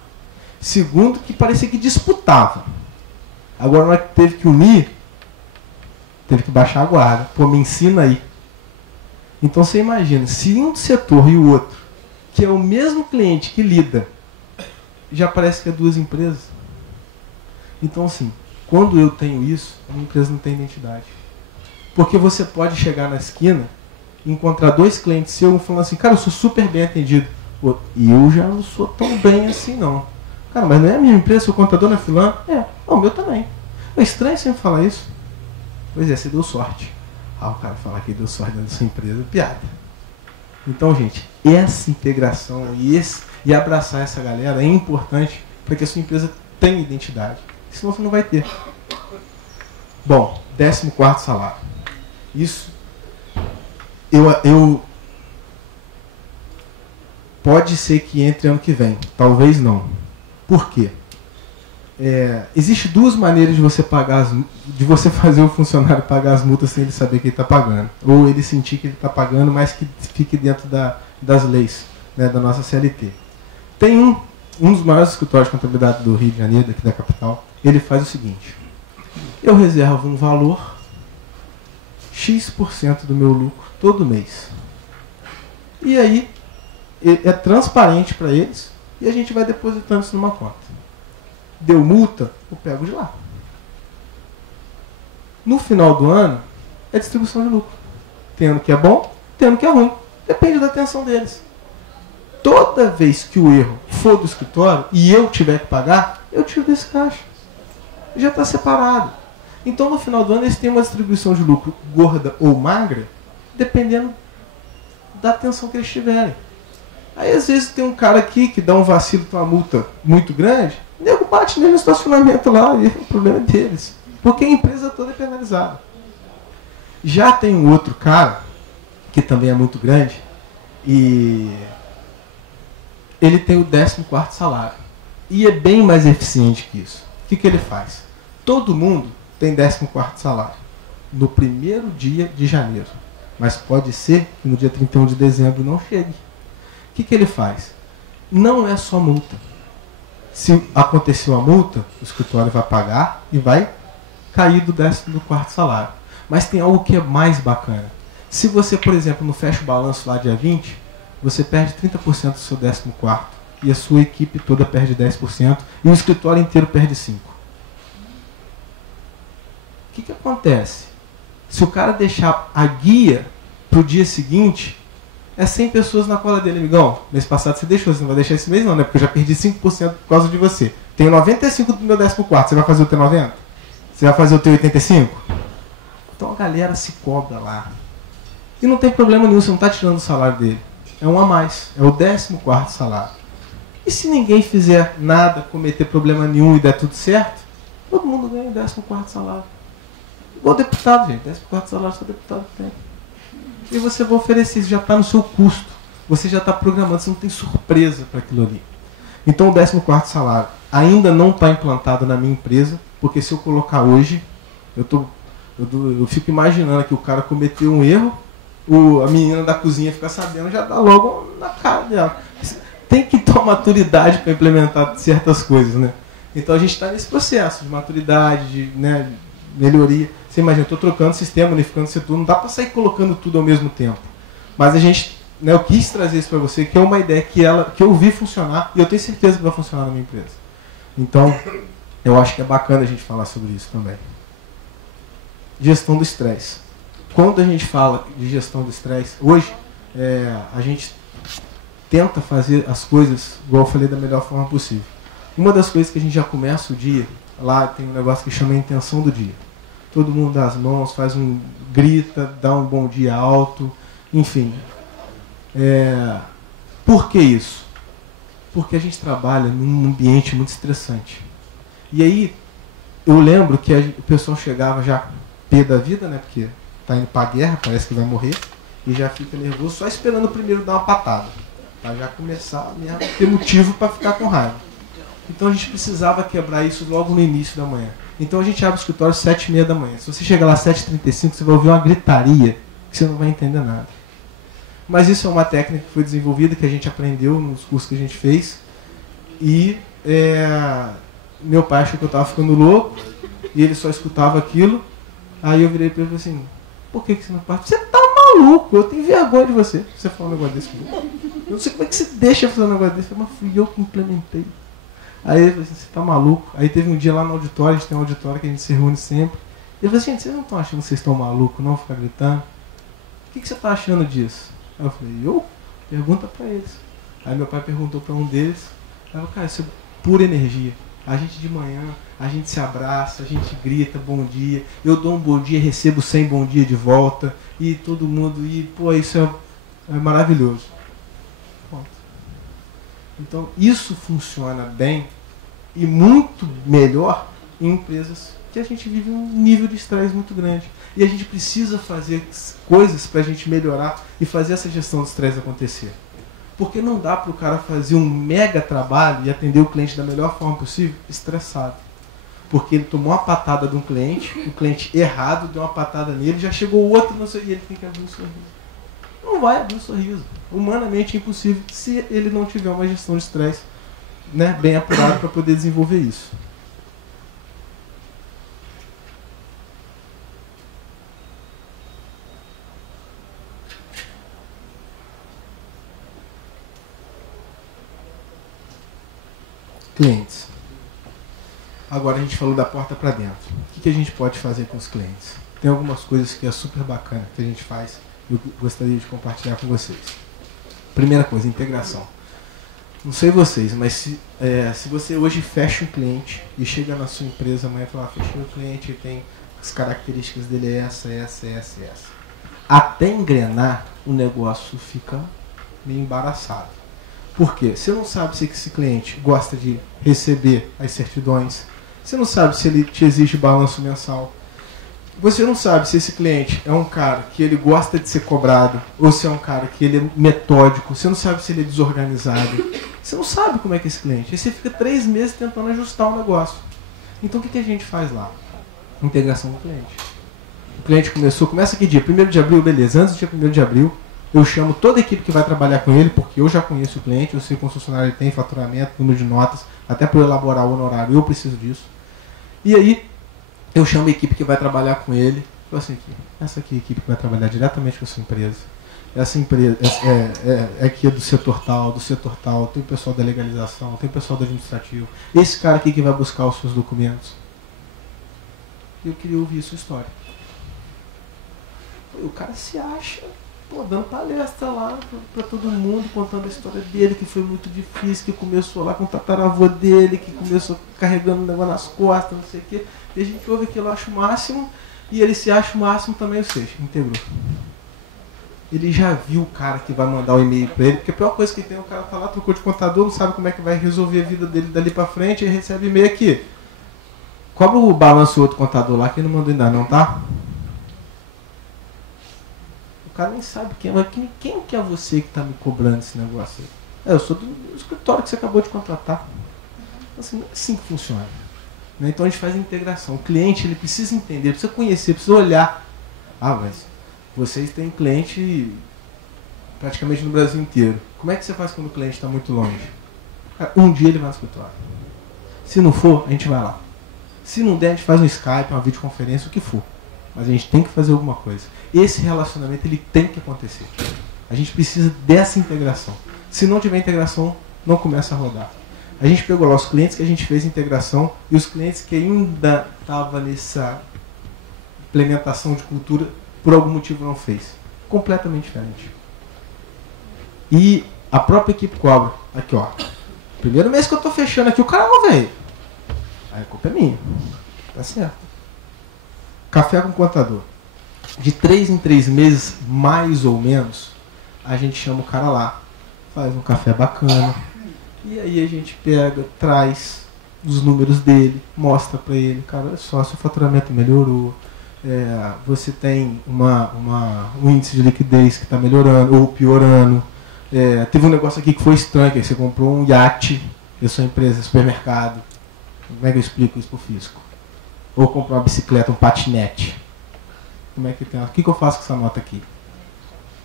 Segundo, que parecia que disputava. Agora, na hora que teve que unir, teve que baixar a guarda. Pô, me ensina aí. Então, você imagina, se um setor e o outro, que é o mesmo cliente que lida, já parece que é 2 empresas. Então, assim, quando eu tenho isso, a minha empresa não tem identidade. Porque você pode chegar na esquina e encontrar 2 clientes seus, um falando assim, cara, eu sou super bem atendido. Pô, e eu já não sou tão bem assim, não. Cara, mas não é a minha empresa, seu contador não é fulano? É, não, o meu também. É estranho sempre falar isso. Pois é, você deu sorte. Ah, o cara falar que deu sorte dentro da sua empresa, piada. Então, gente, essa integração e abraçar essa galera é importante para que a sua empresa tenha identidade. Senão você não vai ter. Bom, 14º salário. Isso, pode ser que entre ano que vem, talvez não. Por quê? Existe 2 maneiras de você fazer o funcionário pagar as multas sem ele saber que ele está pagando. Ou ele sentir que ele está pagando, mas que fique dentro das leis, né, da nossa CLT. Tem um dos maiores escritórios de contabilidade do Rio de Janeiro, aqui da capital, ele faz o seguinte. Eu reservo um valor, X% do meu lucro, todo mês. E aí, é transparente para eles, e a gente vai depositando isso numa conta. Deu multa, eu pego de lá. No final do ano, é distribuição de lucro. Tem ano que é bom, tem ano que é ruim. Depende da atenção deles. Toda vez que o erro for do escritório e eu tiver que pagar, eu tiro desse caixa. Já está separado. Então, no final do ano, eles têm uma distribuição de lucro gorda ou magra, dependendo da atenção que eles tiverem. Aí, às vezes, tem um cara aqui que dá um vacilo com uma multa muito grande, o nego bate nele no estacionamento lá, e o problema é deles. Porque a empresa toda é penalizada. Já tem um outro cara, que também é muito grande, e ele tem o 14º salário. E é bem mais eficiente que isso. O que ele faz? Todo mundo tem 14º salário no primeiro dia de janeiro. Mas pode ser que no dia 31 de dezembro não chegue. O que ele faz? Não é só multa. Se aconteceu a multa, o escritório vai pagar e vai cair do 14º salário. Mas tem algo que é mais bacana. Se você, por exemplo, não fecha o balanço lá dia 20, você perde 30% do seu 14º e a sua equipe toda perde 10% e o escritório inteiro perde 5%. O que acontece? Se o cara deixar a guia para o dia seguinte, é 100 pessoas na cola dele, amigão. Mês passado você deixou, você não vai deixar esse mês não, né? Porque eu já perdi 5% por causa de você. Tenho 95% do meu 14º, você vai fazer o teu 90%? Você vai fazer o teu 85%? Então a galera se cobra lá. E não tem problema nenhum, você não está tirando o salário dele. É um a mais, é o 14º salário. E se ninguém fizer nada, cometer problema nenhum e der tudo certo, todo mundo ganha o 14º salário. Igual deputado, gente. 14º salário só deputado tem. E você vai oferecer, isso já está no seu custo. Você já está programando, você não tem surpresa para aquilo ali. Então o 14º salário ainda não está implantado na minha empresa, porque se eu colocar hoje, eu fico imaginando que o cara cometeu um erro, a menina da cozinha fica sabendo, já dá logo na cara dela. Tem que ter maturidade para implementar certas coisas, né? Então a gente está nesse processo de maturidade, de melhoria. Você imagina, eu estou trocando sistema, unificando setor, não dá para sair colocando tudo ao mesmo tempo. Mas a gente, eu quis trazer isso para você, que é uma ideia que eu vi funcionar e eu tenho certeza que vai funcionar na minha empresa. Então, eu acho que é bacana a gente falar sobre isso também. Gestão do estresse. Quando a gente fala de gestão do estresse, hoje, a gente tenta fazer as coisas, igual eu falei, da melhor forma possível. Uma das coisas que a gente já começa o dia, lá tem um negócio que chama a intenção do dia. Todo mundo dá as mãos, grita, dá um bom dia alto, enfim. Por que isso? Porque a gente trabalha num ambiente muito estressante. E aí, eu lembro que o pessoal chegava já pé da vida, né? Porque tá indo pra guerra, parece que vai morrer, e já fica nervoso, só esperando o primeiro dar uma patada. Pra já começar mesmo a ter motivo para ficar com raiva. Então a gente precisava quebrar isso logo no início da manhã. Então a gente abre o escritório às 7h30 da manhã. Se você chegar lá às 7h35, você vai ouvir uma gritaria que você não vai entender nada. Mas isso é uma técnica que foi desenvolvida, que a gente aprendeu nos cursos que a gente fez. E meu pai achou que eu estava ficando louco e ele só escutava aquilo. Aí eu virei para ele e falei assim, por que você não parte? Você tá maluco, eu tenho vergonha de você. Você fala um negócio desse comigo. Eu não sei como é que você deixa fazer um negócio desse. Mas fui eu que implementei. Aí ele falou assim, você tá maluco? Aí teve um dia lá no auditório, a gente tem um auditório que a gente se reúne sempre. Ele falou assim, gente, vocês não estão achando que vocês estão malucos, não? Ficar gritando. O que você está achando disso? Aí eu falei, eu? Pergunta para eles. Aí meu pai perguntou para um deles. Aí eu falei, cara, isso é pura energia. A gente de manhã, a gente se abraça, a gente grita bom dia. Eu dou um bom dia, recebo 100 bom dia de volta. E todo mundo, isso é maravilhoso. Ponto. Então isso funciona bem e muito melhor em empresas que a gente vive um nível de estresse muito grande. E a gente precisa fazer coisas para a gente melhorar e fazer essa gestão do estresse acontecer. Porque não dá para o cara fazer um mega trabalho e atender o cliente da melhor forma possível estressado. Porque ele tomou uma patada de um cliente, o cliente errado deu uma patada nele, já chegou outro e ele tem que abrir um sorriso. Não vai abrir um sorriso. Humanamente é impossível se ele não tiver uma gestão de estresse, bem apurada para poder desenvolver isso. Clientes. Agora a gente falou da porta para dentro. O que a gente pode fazer com os clientes? Tem algumas coisas que é super bacana que a gente faz e eu gostaria de compartilhar com vocês. Primeira coisa, integração. Não sei vocês, mas se você hoje fecha um cliente e chega na sua empresa amanhã e fala, fechei o cliente, tem as características dele essa. Até engrenar, o negócio fica meio embaraçado. Por quê? Você não sabe se esse cliente gosta de receber as certidões. Você não sabe se ele te exige balanço mensal. Você não sabe se esse cliente é um cara que ele gosta de ser cobrado ou se é um cara que ele é metódico. Você não sabe se ele é desorganizado. Você não sabe como é que é esse cliente. Aí você fica 3 meses tentando ajustar o negócio. Então o que a gente faz lá? Integração com o cliente. O cliente começa que dia? 1º de abril, beleza. Antes do dia 1º de abril, eu chamo toda a equipe que vai trabalhar com ele, porque eu já conheço o cliente, eu sei quantos funcionários ele tem, faturamento, número de notas, até para eu elaborar o honorário, eu preciso disso. E aí, eu chamo a equipe que vai trabalhar com ele. Falo assim, essa aqui é a equipe que vai trabalhar diretamente com a sua empresa. Essa empresa aqui é do setor tal, tem o pessoal da legalização, tem o pessoal do administrativo. Esse cara aqui que vai buscar os seus documentos. Eu queria ouvir a sua história. O cara se acha, dando palestra lá para todo mundo, contando a história dele, que foi muito difícil, que começou lá com o tataravô dele, que começou carregando o negócio nas costas, não sei o quê. E a gente ouve aquilo, acha o máximo, e ele se acha o máximo também, ou seja, integrou. Ele já viu o cara que vai mandar o e-mail para ele, porque a pior coisa que tem é o cara tá lá, trocou de contador, não sabe como é que vai resolver a vida dele dali para frente, e recebe e-mail aqui. Cobra o balanço outro contador lá, que ele não mandou ainda não, tá? O cara nem sabe quem que é você que está me cobrando esse negócio aí. Eu sou do escritório que você acabou de contratar. Assim, não é assim que funciona. Né? Então a gente faz a integração. O cliente ele precisa entender, precisa conhecer, precisa olhar. Mas vocês têm cliente praticamente no Brasil inteiro. Como é que você faz quando o cliente está muito longe? Um dia ele vai no escritório. Se não for, a gente vai lá. Se não der, a gente faz um Skype, uma videoconferência, o que for. Mas a gente tem que fazer alguma coisa. Esse relacionamento ele tem que acontecer. A gente precisa dessa integração. Se não tiver integração, não começa a rodar. A gente pegou lá os clientes que a gente fez integração e os clientes que ainda estavam nessa implementação de cultura, por algum motivo não fez. Completamente diferente. E a própria equipe cobra. Aqui, ó. Primeiro mês que eu tô fechando aqui, o cara não veio. Aí a culpa é minha. Tá certo. Café com contador. De 3 em 3 meses, mais ou menos, a gente chama o cara lá. Faz um café bacana. E aí a gente pega, traz os números dele, mostra para ele, cara, olha só, seu faturamento melhorou, você tem um índice de liquidez que está melhorando ou piorando, teve um negócio aqui que foi estranho, que você comprou um iate, eu sou empresa, supermercado, como é que eu explico isso pro fisco? Ou comprou uma bicicleta, um patinete, como é que tem? O que eu faço com essa nota aqui?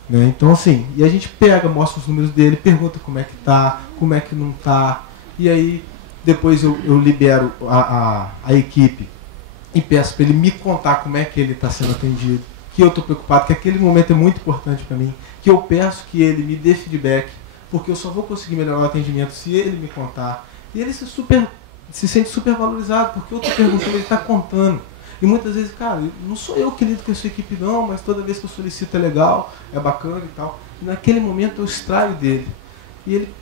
Né? Então assim, e a gente pega, mostra os números dele, pergunta como é que tá, como é que não tá, e aí depois eu libero a equipe e peço para ele me contar como é que ele está sendo atendido, que eu estou preocupado, que aquele momento é muito importante para mim, que eu peço que ele me dê feedback, porque eu só vou conseguir melhorar o atendimento se ele me contar. E ele se sente super valorizado, porque eu estou perguntando, ele está contando. E muitas vezes, cara, não sou eu que lido com a sua equipe não, mas toda vez que eu solicito é legal, é bacana e tal. E naquele momento eu extraio dele. E ele,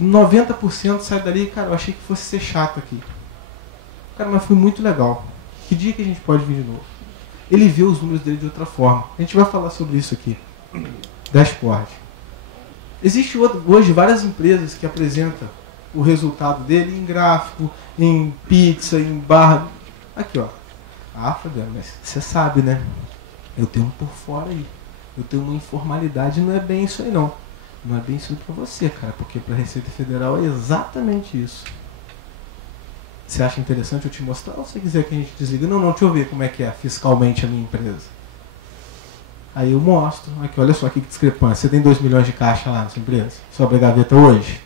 90% sai dali, cara, eu achei que fosse ser chato aqui. Cara, mas foi muito legal. Que dia que a gente pode vir de novo? Ele vê os números dele de outra forma. A gente vai falar sobre isso aqui. Dashboard. Existe hoje várias empresas que apresentam o resultado dele em gráfico, em pizza, em barra. Aqui, ó. Fabiano, mas você sabe, né? Eu tenho um por fora aí. Eu tenho uma informalidade, não é bem isso aí não. Não é bem isso para você, cara, porque para a Receita Federal é exatamente isso. Você acha interessante eu te mostrar ou se você quiser que a gente desliga? Não, deixa eu ver como é que é fiscalmente a minha empresa. Aí eu mostro. Aqui, olha só que discrepância. Você tem 2 milhões de caixa lá na sua empresa? Sobre a gaveta hoje?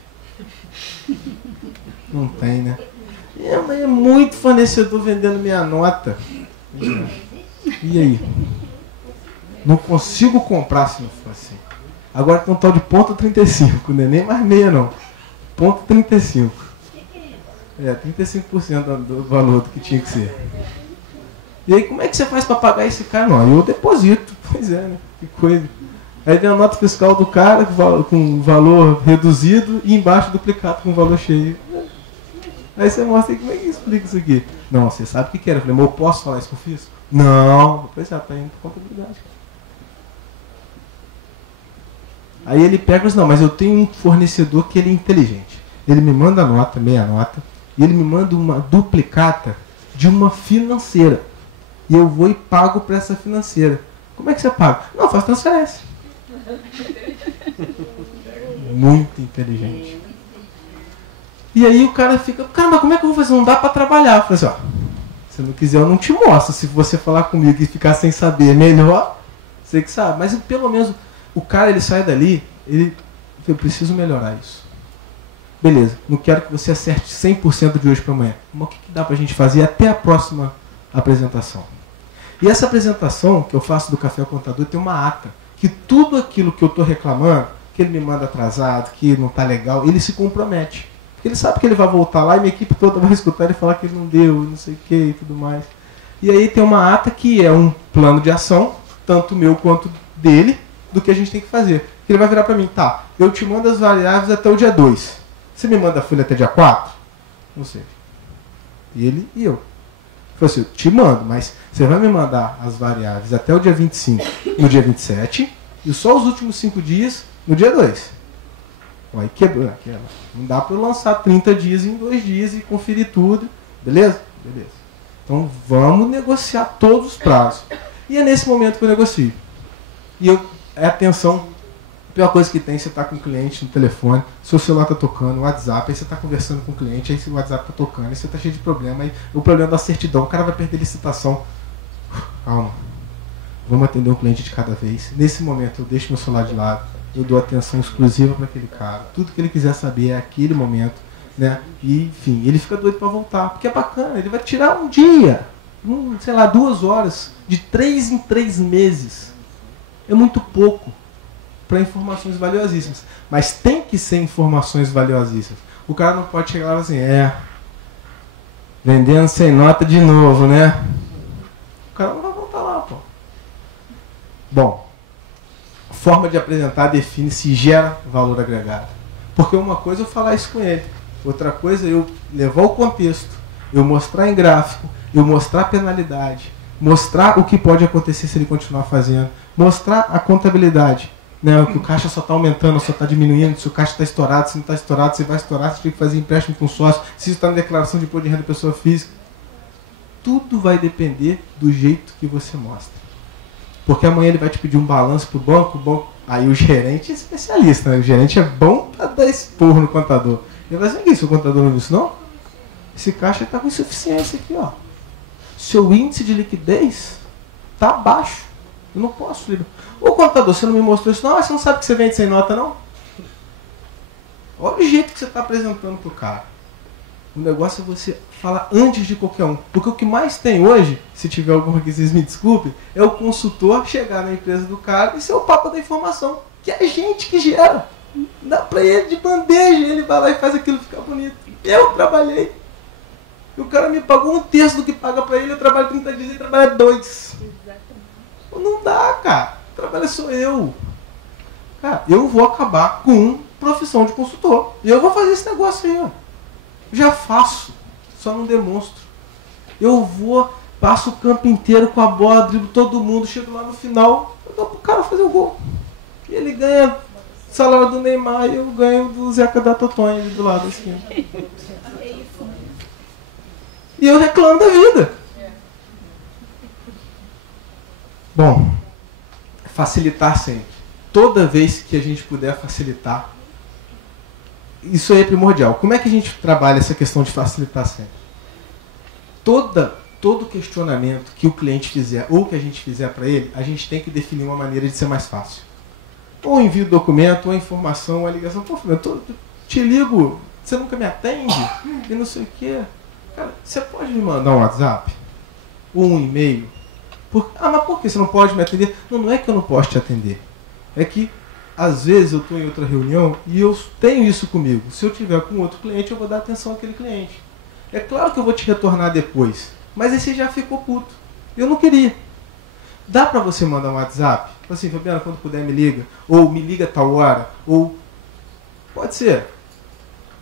Não tem, né? Mas é muito fornecedor vendendo minha nota. E aí? Não consigo comprar se não for assim. Agora tem um tal de ponto 35, né? Nem mais meia não. Ponto 35. 35% do valor do que tinha que ser. E aí como é que você faz para pagar esse cara? Não, eu deposito. Pois é, né? Que coisa. Aí tem a nota fiscal do cara com valor reduzido e embaixo duplicado com valor cheio. Aí você mostra aí como é que explica isso aqui. Não, você sabe o que era. Eu falei, mas eu posso falar isso que eu fiz? Não. Pois é, tá indo por contabilidade. Aí ele pega e diz, não, mas eu tenho um fornecedor que ele é inteligente. Ele me manda a nota, meia nota, e ele me manda uma duplicata de uma financeira. E eu vou e pago para essa financeira. Como é que você paga? Não, faz transferência. Muito inteligente. E aí o cara fica, cara, mas como é que eu vou fazer? Não dá para trabalhar. Eu falei assim, ó, se não quiser eu não te mostro. Se você falar comigo e ficar sem saber, melhor, você que sabe. Mas pelo menos o cara, ele sai dali, eu preciso melhorar isso. Beleza, não quero que você acerte 100% de hoje para amanhã. Mas o que dá para a gente fazer até a próxima apresentação? E essa apresentação que eu faço do Café Contador tem uma ata, que tudo aquilo que eu estou reclamando, que ele me manda atrasado, que não está legal, ele se compromete. Porque ele sabe que ele vai voltar lá e minha equipe toda vai escutar ele falar que ele não deu, não sei o que e tudo mais. E aí tem uma ata que é um plano de ação, tanto meu quanto dele, do que a gente tem que fazer. Ele vai virar para mim, tá, eu te mando as variáveis até o dia 2. Você me manda a folha até dia 4? Não sei. Ele e eu. Falei assim, eu te mando, mas você vai me mandar as variáveis até o dia 25, no dia 27, e só os últimos 5 dias no dia 2. Aí quebrou. Não dá para eu lançar 30 dias em 2 dias e conferir tudo. Beleza? Beleza. Então vamos negociar todos os prazos. E é nesse momento que eu negocio. E é atenção. A pior coisa que tem, você está com o cliente no telefone, seu celular está tocando, o WhatsApp, aí você está conversando com o cliente, aí o WhatsApp está tocando, aí você está cheio de problema, aí o problema da certidão, o cara vai perder licitação. Calma, vamos atender um cliente de cada vez. Nesse momento eu deixo meu celular de lado, eu dou atenção exclusiva para aquele cara, tudo que ele quiser saber é aquele momento, né? E enfim, ele fica doido para voltar, porque é bacana, ele vai tirar um dia, sei lá, 2 horas, de 3 em 3 meses. É muito pouco para informações valiosíssimas. Mas tem que ser informações valiosíssimas. O cara não pode chegar lá assim, vendendo sem nota de novo, né? O cara não vai voltar lá, pô. Bom, forma de apresentar define se gera valor agregado. Porque uma coisa é eu falar isso com ele, outra coisa é eu levar o contexto, eu mostrar em gráfico, eu mostrar a penalidade, mostrar o que pode acontecer se ele continuar fazendo, mostrar a contabilidade. Né, que o caixa só está aumentando, só está diminuindo, se o caixa está estourado, se não está estourado, se vai estourar, se tem que fazer empréstimo com sócio, se isso está na declaração de imposto de renda da pessoa física. Tudo vai depender do jeito que você mostra. Porque amanhã ele vai te pedir um balanço para o banco, aí o gerente é especialista, né? O gerente é bom para dar esporro no contador. Ele vai dizer, que isso, o contador não viu isso não? Esse caixa está com insuficiência aqui, ó. Seu índice de liquidez está baixo. Eu não posso liberar. Ô contador, você não me mostrou isso? Não, você não sabe que você vende sem nota, não? Olha o jeito que você está apresentando para o cara. O negócio é você falar antes de qualquer um. Porque o que mais tem hoje, se tiver alguma que vocês me desculpem, é o consultor chegar na empresa do cara e ser o papo da informação. Que é a gente que gera. Dá para ele de bandeja, ele vai lá e faz aquilo ficar bonito. Eu trabalhei. E o cara me pagou 1/3 do que paga para ele, eu trabalho 30 dias e ele trabalha 2. Não dá, cara. Trabalho sou eu. Cara, eu vou acabar com profissão de consultor. E eu vou fazer esse negócio aí, ó. Já faço. Só não demonstro. Eu vou, passo o campo inteiro com a bola, driblo todo mundo, chego lá no final, eu dou pro cara fazer o gol. E ele ganha salário do Neymar e eu ganho do Zeca da Totonha ali do lado da esquina. E eu reclamo da vida. Bom, facilitar sempre. Toda vez que a gente puder facilitar, isso aí é primordial. Como é que a gente trabalha essa questão de facilitar sempre? Todo questionamento que o cliente fizer ou que a gente fizer para ele, a gente tem que definir uma maneira de ser mais fácil. Ou envio do documento, ou a informação, ou a ligação. Pô, eu te ligo, você nunca me atende, e não sei o quê. Cara, você pode me mandar um WhatsApp? Ou um e-mail? Mas por que você não pode me atender? Não é que eu não posso te atender. É que, às vezes, eu estou em outra reunião e eu tenho isso comigo. Se eu tiver com outro cliente, eu vou dar atenção àquele cliente. É claro que eu vou te retornar depois. Mas aí você já ficou puto. Eu não queria. Dá para você mandar um WhatsApp? Assim, Fabiana, quando puder me liga. Ou me liga a tal hora. Ou... Pode ser.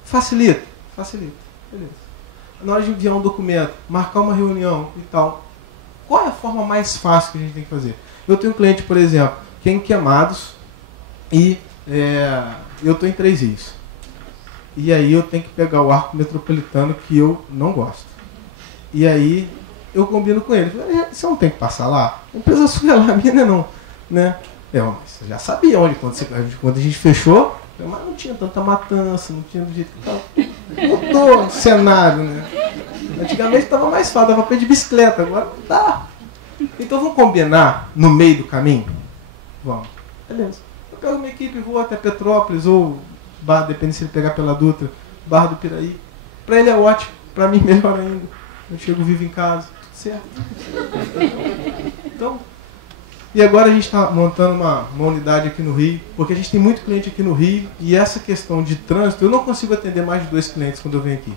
Facilita. Beleza. Na hora de enviar um documento, marcar uma reunião e tal. Qual é a forma mais fácil que a gente tem que fazer? Eu tenho um cliente, por exemplo, que é em Queimados e eu estou em Três Rios. E aí eu tenho que pegar o arco metropolitano que eu não gosto. E aí eu combino com ele. Você não tem que passar lá? A empresa sua é lá, a minha não. Né? Mas você já sabia onde, quando a gente fechou, mas não tinha tanta matança, não tinha do jeito que estava. Mudou o cenário, né? Antigamente estava mais fácil, dava para ir de bicicleta, agora não dá. Então vamos combinar no meio do caminho? Vamos. Beleza. Eu pego uma equipe e vou até Petrópolis, ou, depende se ele pegar pela Dutra, Barra do Piraí. Para ele é ótimo, para mim melhor ainda. Eu chego vivo em casa, tudo certo. Então, e agora a gente está montando uma unidade aqui no Rio, porque a gente tem muito cliente aqui no Rio, e essa questão de trânsito, eu não consigo atender mais de 2 clientes quando eu venho aqui.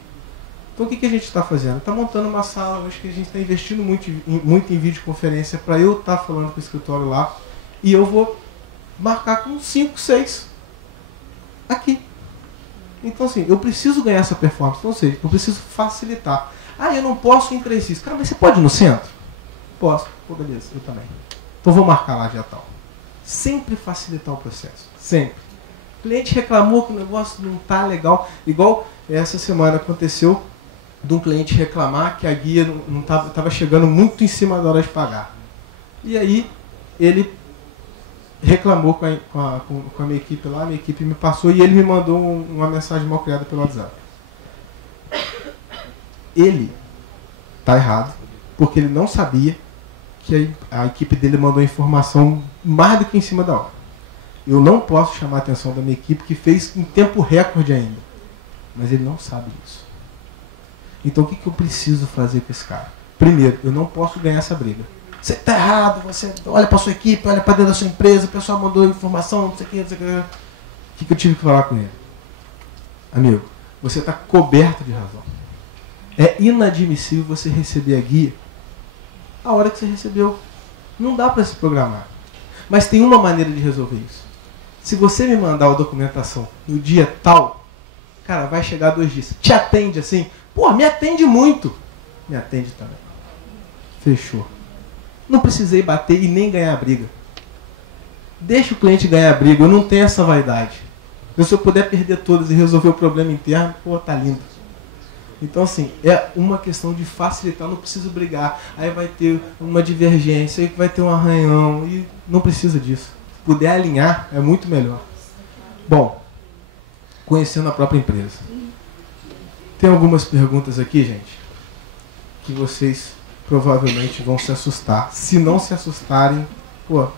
Então o que a gente está fazendo? Está montando uma sala, acho que a gente está investindo muito em videoconferência para eu estar falando com o escritório lá, e eu vou marcar com 5, 6 aqui. Então assim, eu preciso ganhar essa performance, então, ou seja, eu preciso facilitar. Eu não posso ir em Três Rios. Cara, mas você pode ir no centro? Posso. Pô, beleza, eu também. Então vou marcar lá dia tal. Sempre facilitar o processo. Sempre. O cliente reclamou que o negócio não está legal. Igual essa semana aconteceu de um cliente reclamar que a guia não estava chegando muito em cima da hora de pagar. E aí ele reclamou com a minha equipe lá, a minha equipe me passou e ele me mandou uma mensagem mal criada pelo WhatsApp. Ele está errado, porque ele não sabia que a equipe dele mandou informação mais do que em cima da hora. Eu não posso chamar a atenção da minha equipe, que fez em tempo recorde ainda. Mas ele não sabe disso. Então o que eu preciso fazer com esse cara? Primeiro, eu não posso ganhar essa briga. Você está errado, você olha para sua equipe, olha para dentro da sua empresa, o pessoal mandou informação, não sei o que, não sei o que. O que eu tive que falar com ele? Amigo, você está coberto de razão. É inadmissível você receber a guia a hora que você recebeu. Não dá para se programar. Mas tem uma maneira de resolver isso. Se você me mandar a documentação no dia tal, cara, vai chegar 2 dias. Te atende assim? Pô, me atende muito. Me atende também. Fechou. Não precisei bater e nem ganhar a briga. Deixa o cliente ganhar a briga. Eu não tenho essa vaidade. Se eu puder perder todas e resolver o problema interno, pô, tá lindo. Então, assim, é uma questão de facilitar, não preciso brigar. Aí vai ter uma divergência, aí vai ter um arranhão, e não precisa disso. Se puder alinhar, é muito melhor. Bom, conhecendo a própria empresa. Tem algumas perguntas aqui, gente, que vocês provavelmente vão se assustar. Se não se assustarem, pô,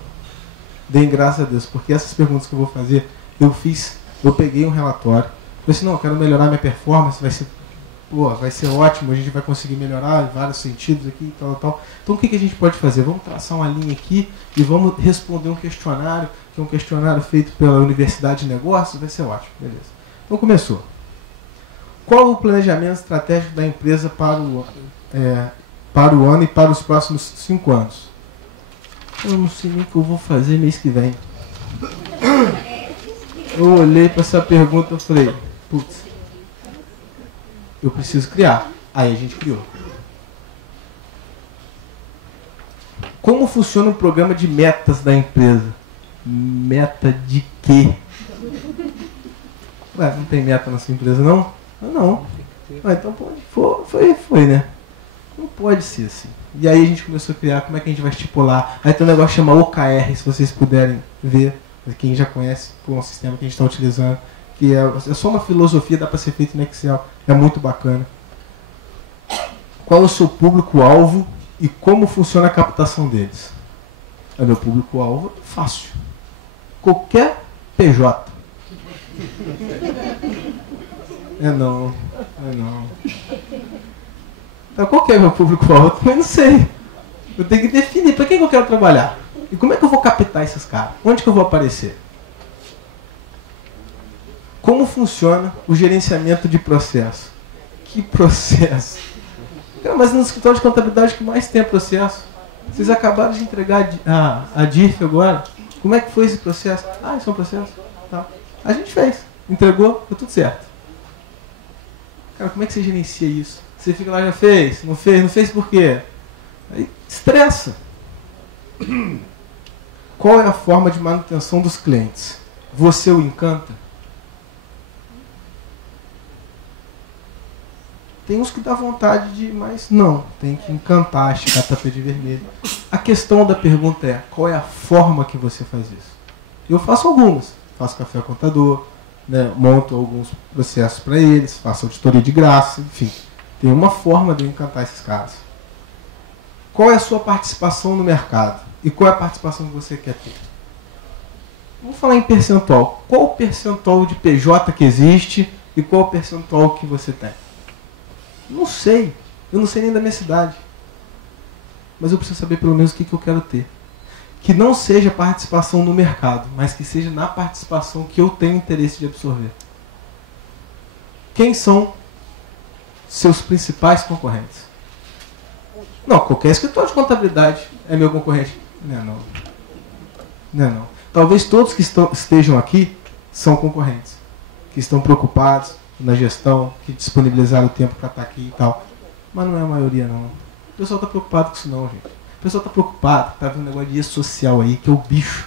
deem graças a Deus, porque essas perguntas que eu vou fazer, eu peguei um relatório, falei assim, não, eu quero melhorar minha performance, vai ser ótimo, a gente vai conseguir melhorar em vários sentidos aqui, tal. Então o que a gente pode fazer? Vamos traçar uma linha aqui e vamos responder um questionário, que é um questionário feito pela Universidade de Negócios, vai ser ótimo, beleza. Então começou. Qual o planejamento estratégico da empresa para o ano e para os próximos 5 anos? Eu não sei nem o que eu vou fazer mês que vem. Eu olhei para essa pergunta e falei, putz, eu preciso criar. Aí a gente criou. Como funciona o programa de metas da empresa? Meta de quê? Ué, não tem meta na sua empresa, não? Não. Então foi, né? Não pode ser assim. E aí a gente começou a criar, como é que a gente vai estipular? Aí tem um negócio que chama OKR, se vocês puderem ver, quem já conhece, um sistema que a gente está utilizando, que é só uma filosofia, dá para ser feito no Excel, é muito bacana. Qual é o seu público-alvo e como funciona a captação deles? É meu público-alvo, fácil. Qualquer PJ. Não. Então, qual que é o meu público-alvo? Eu também não sei. Eu tenho que definir para quem eu quero trabalhar. E como é que eu vou captar esses caras? Onde que eu vou aparecer? Como funciona o gerenciamento de processo? Que processo? Cara, mas no escritório de contabilidade que mais tem processo. Vocês acabaram de entregar a DIRF agora. Como é que foi esse processo? Isso é um processo. Tá. A gente fez. Entregou, deu tudo certo. Cara, como é que você gerencia isso? Você fica lá, já fez? Não fez por quê? Aí estressa. Qual é a forma de manutenção dos clientes? você o encanta? Tem uns que dá vontade de, mas não, tem que encantar, esticar tapete vermelho. A questão da pergunta é, qual é a forma que você faz isso? Eu faço algumas. Faço café contador, né, monto alguns processos para eles, faço auditoria de graça, enfim. Tem uma forma de eu encantar esses caras. Qual é a sua participação no mercado? E qual é a participação que você quer ter? Vamos falar em percentual. Qual o percentual de PJ que existe e qual o percentual que você tem? Não sei. Eu não sei nem da minha cidade. Mas eu preciso saber pelo menos o que eu quero ter. Que não seja participação no mercado, mas que seja na participação que eu tenho interesse de absorver. Quem são seus principais concorrentes? Não, qualquer escritório de contabilidade é meu concorrente. Não é não. Não é não. Talvez todos que estejam aqui são concorrentes. Que estão preocupados na gestão, que disponibilizaram o tempo para estar aqui e tal. Mas não é a maioria não. O pessoal está preocupado com isso não, gente. O pessoal está preocupado, está vendo um negócio de social aí, que é o bicho.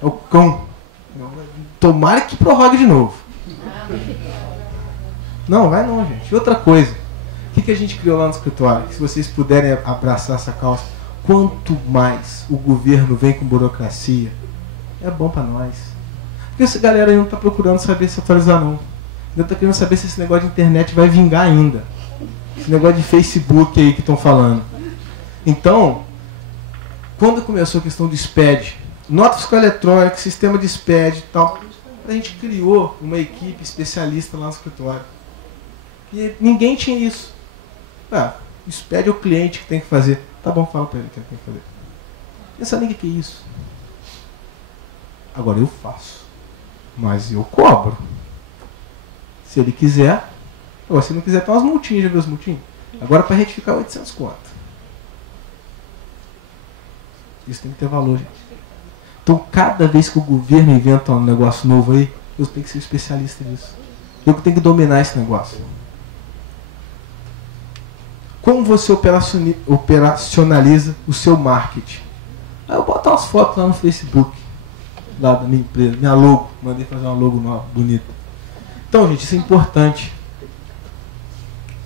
É o cão. Tomara que prorrogue de novo. Não, vai não, gente. E outra coisa. O que a gente criou lá no escritório? Se vocês puderem abraçar essa causa. Quanto mais o governo vem com burocracia, é bom para nós. Porque essa galera aí não está procurando saber se atualizar não. Ainda está querendo saber se esse negócio de internet vai vingar ainda. Esse negócio de Facebook aí que estão falando. Então, quando começou a questão de SPED, nota fiscal eletrônica, sistema de SPED e tal, a gente criou uma equipe especialista lá no escritório. E ninguém tinha isso. Ah, o SPED é o cliente que tem que fazer. Tá bom, fala para ele o que ele tem que fazer. Não sabe nem o que é isso. Agora eu faço. Mas eu cobro. Se ele quiser. Agora, se não quiser, tem umas multinhas, já viu as multinhas? Agora para retificar 800 conto. Isso tem que ter valor, gente. Então, cada vez que o governo inventa um negócio novo aí, eu tenho que ser especialista nisso. Eu tenho que dominar esse negócio. Como você operacionaliza o seu marketing? Aí eu boto umas fotos lá no Facebook, lá da minha empresa, minha logo. Mandei fazer uma logo nova, bonita. Então, gente, isso é importante.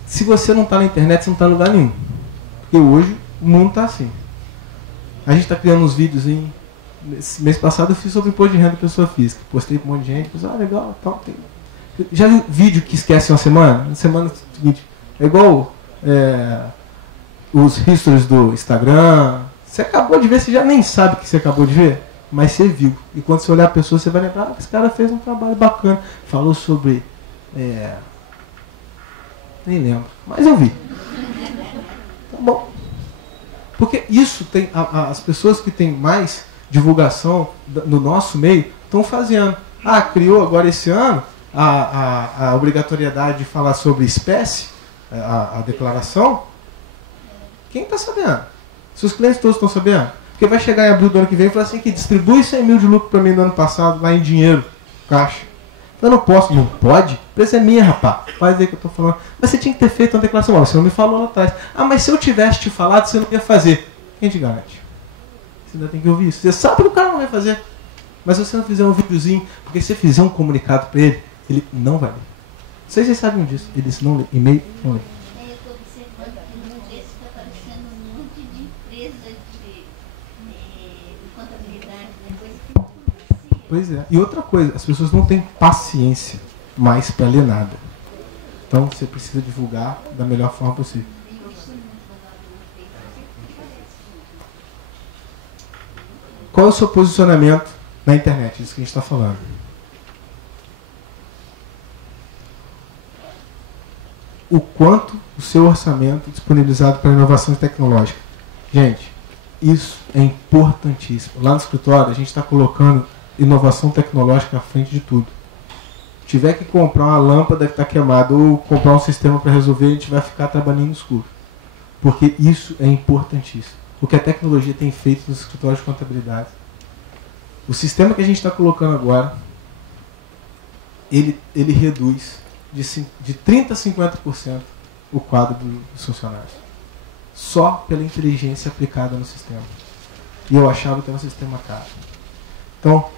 Se você não está na internet, você não está em lugar nenhum. Porque hoje o mundo está assim. A gente está criando uns vídeos em... Mês passado eu fiz sobre imposto de renda da pessoa física. Postei para um monte de gente. Pensei, legal, tal. Tem... Já viu vídeo que esquece uma semana? Na semana seguinte. É igual os histories do Instagram. Você acabou de ver, você já nem sabe o que você acabou de ver. Mas você viu. E quando você olhar a pessoa, você vai lembrar que esse cara fez um trabalho bacana. Falou sobre... Nem lembro. Mas eu vi. Tá bom. Porque isso tem... As pessoas que têm mais divulgação no nosso meio estão fazendo. Ah, criou agora esse ano a obrigatoriedade de falar sobre espécie, a declaração. Quem está sabendo? Seus clientes todos estão sabendo? Porque vai chegar em abril do ano que vem e falar assim, que distribui 100 mil de lucro para mim no ano passado, lá em dinheiro, caixa. Eu não posso. Não pode? A empresa é minha, rapaz. Faz aí que eu estou falando. Mas você tinha que ter feito uma declaração. Você não me falou lá atrás. Ah, mas se eu tivesse te falado, você não ia fazer. Quem te garante? Você ainda tem que ouvir isso. Você sabe que o cara não vai fazer. Mas se você não fizer um videozinho, porque se você fizer um comunicado para ele, ele não vai ler. Não sei se vocês sabem disso. Ele disse não lê. E-mail, não lê. Eu estou observando que no texto está aparecendo um monte de empresas de contabilidade, né? Coisa que não conhecia. Pois é. E outra coisa, as pessoas não têm paciência mais para ler nada. Então você precisa divulgar da melhor forma possível. Qual é o seu posicionamento na internet? Isso que a gente está falando. O quanto o seu orçamento é disponibilizado para inovação tecnológica. Gente, isso é importantíssimo. Lá no escritório, a gente está colocando inovação tecnológica à frente de tudo. Se tiver que comprar uma lâmpada que está queimada ou comprar um sistema para resolver, a gente vai ficar trabalhando no escuro. Porque isso é importantíssimo. O que a tecnologia tem feito nos escritórios de contabilidade. O sistema que a gente está colocando agora, ele reduz de 30% a 50% o quadro dos funcionários. Só pela inteligência aplicada no sistema. E eu achava que era um sistema caro. Então,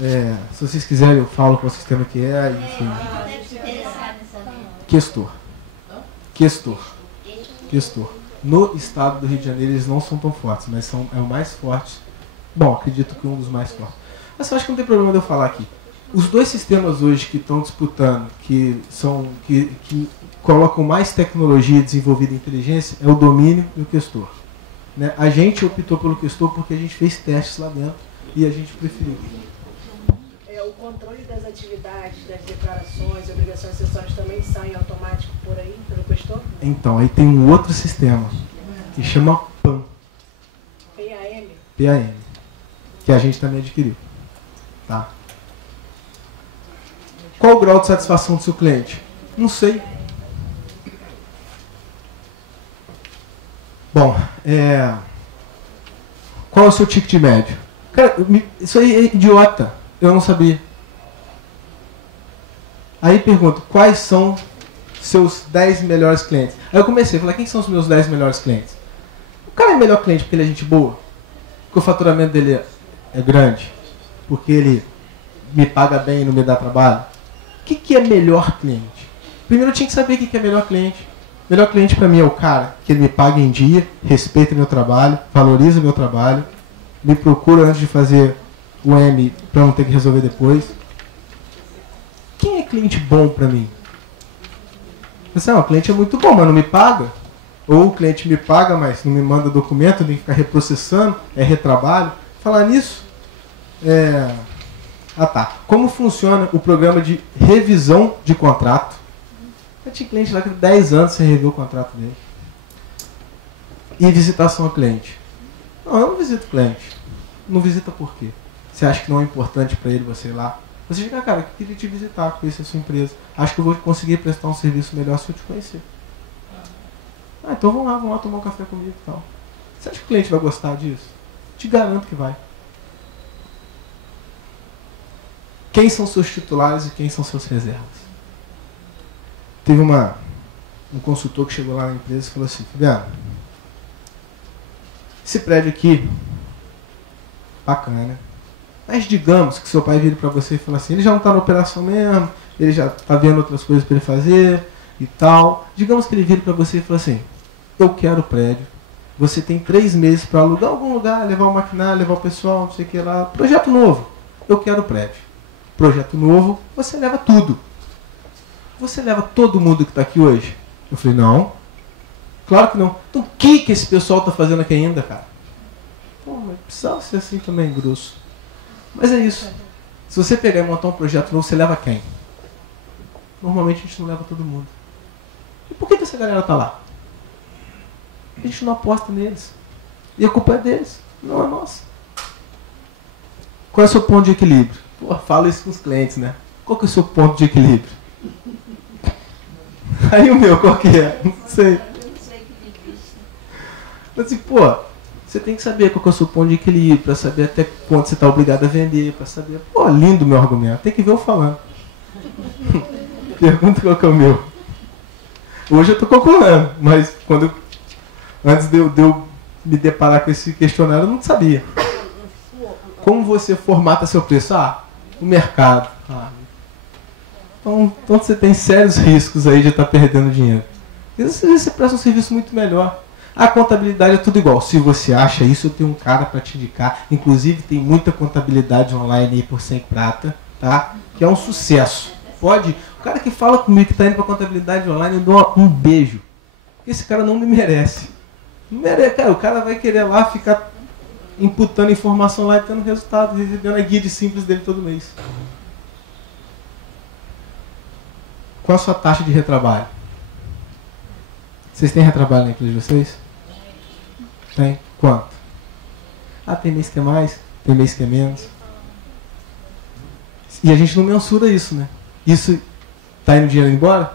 Se vocês quiserem, eu falo qual sistema que é. Enfim. Deve se interessar nessa vida. Questor. No estado do Rio de Janeiro eles não são tão fortes, mas é o mais forte. Bom, acredito que um dos mais fortes. Mas eu acho que não tem problema de eu falar aqui. Os dois sistemas hoje que estão disputando, que colocam mais tecnologia desenvolvida em inteligência, é o Domínio e o Questor. Né? A gente optou pelo Questor porque a gente fez testes lá dentro e a gente preferiu. O controle das atividades, das declarações, obrigações e acessórios também saem automático por aí, pelo Questor? Então, aí tem um outro sistema que chama PAM. PAM. Que a gente também adquiriu. Tá? Qual o grau de satisfação do seu cliente? Não sei. Bom, qual é o seu ticket médio? Cara, isso aí é idiota. Eu não sabia. Aí pergunto, quais são seus 10 melhores clientes? Aí eu comecei a falar, quem são os meus 10 melhores clientes? O cara é melhor cliente porque ele é gente boa? Porque o faturamento dele é grande? Porque ele me paga bem e não me dá trabalho? O que é melhor cliente? Primeiro eu tinha que saber o que é melhor cliente. Melhor cliente para mim é o cara que ele me paga em dia, respeita meu trabalho, valoriza meu trabalho, me procura antes de fazer o M para não ter que resolver depois. Quem é cliente bom para mim? Você, o cliente é muito bom, mas não me paga. Ou o cliente me paga, mas não me manda documento, tem que ficar reprocessando, é retrabalho. Falar nisso, tá. Como funciona o programa de revisão de contrato? Eu tinha cliente lá que 10 anos você reviu o contrato dele. E visitação ao cliente. Não, eu não visito o cliente. Não visita por quê? Você acha que não é importante para ele você ir lá? Você chega, cara, eu queria te visitar, conhecer a sua empresa. Acho que eu vou conseguir prestar um serviço melhor se eu te conhecer. Então vamos lá tomar um café comigo e tal. Você acha que o cliente vai gostar disso? Te garanto que vai. Quem são seus titulares e quem são seus reservas? Teve um consultor que chegou lá na empresa e falou assim, Fabiano, esse prédio aqui, bacana, mas digamos que seu pai vira para você e fala assim, ele já não está na operação mesmo, ele já está vendo outras coisas para ele fazer e tal. Digamos que ele vira para você e fala assim, eu quero o prédio, você tem 3 meses para alugar algum lugar, levar o maquinário, levar o pessoal, não sei o que lá, projeto novo, eu quero o prédio. Projeto novo, você leva tudo. Você leva todo mundo que está aqui hoje? Eu falei, não. Claro que não. Então o que esse pessoal está fazendo aqui ainda, cara? Pô, mas precisava ser assim também, grosso. Mas é isso. Se você pegar e montar um projeto novo, você leva quem? Normalmente a gente não leva todo mundo. E por que essa galera está lá? A gente não aposta neles. E a culpa é deles, não é nossa. Qual é o seu ponto de equilíbrio? Pô, falo isso com os clientes, né? Qual que é o seu ponto de equilíbrio? Aí o meu, qual que é? Não sei. Mas assim, pô, você tem que saber qual que é o seu ponto de equilíbrio, para saber até quanto você está obrigado a vender, para saber... Pô, lindo o meu argumento. Tem que ver eu falando. Pergunta qual que é o meu. Hoje eu estou calculando, mas antes de eu me deparar com esse questionário, eu não sabia. Como você formata seu preço? O mercado. Então você tem sérios riscos aí de estar perdendo dinheiro. E você presta um serviço muito melhor. A contabilidade é tudo igual. Se você acha isso, eu tenho um cara para te indicar. Inclusive tem muita contabilidade online aí por 100 prata, tá? Que é um sucesso. Pode. O cara que fala comigo que está indo para contabilidade online, eu dou um beijo. Porque esse cara não me merece. Não merece, cara. O cara vai querer lá ficar imputando informação lá e tendo resultado, recebendo a guia de simples dele todo mês. Qual a sua taxa de retrabalho? Vocês têm retrabalho na empresa de vocês? Tem? Quanto? Tem mês que é mais, tem mês que é menos. E a gente não mensura isso, né? Isso está indo dinheiro embora?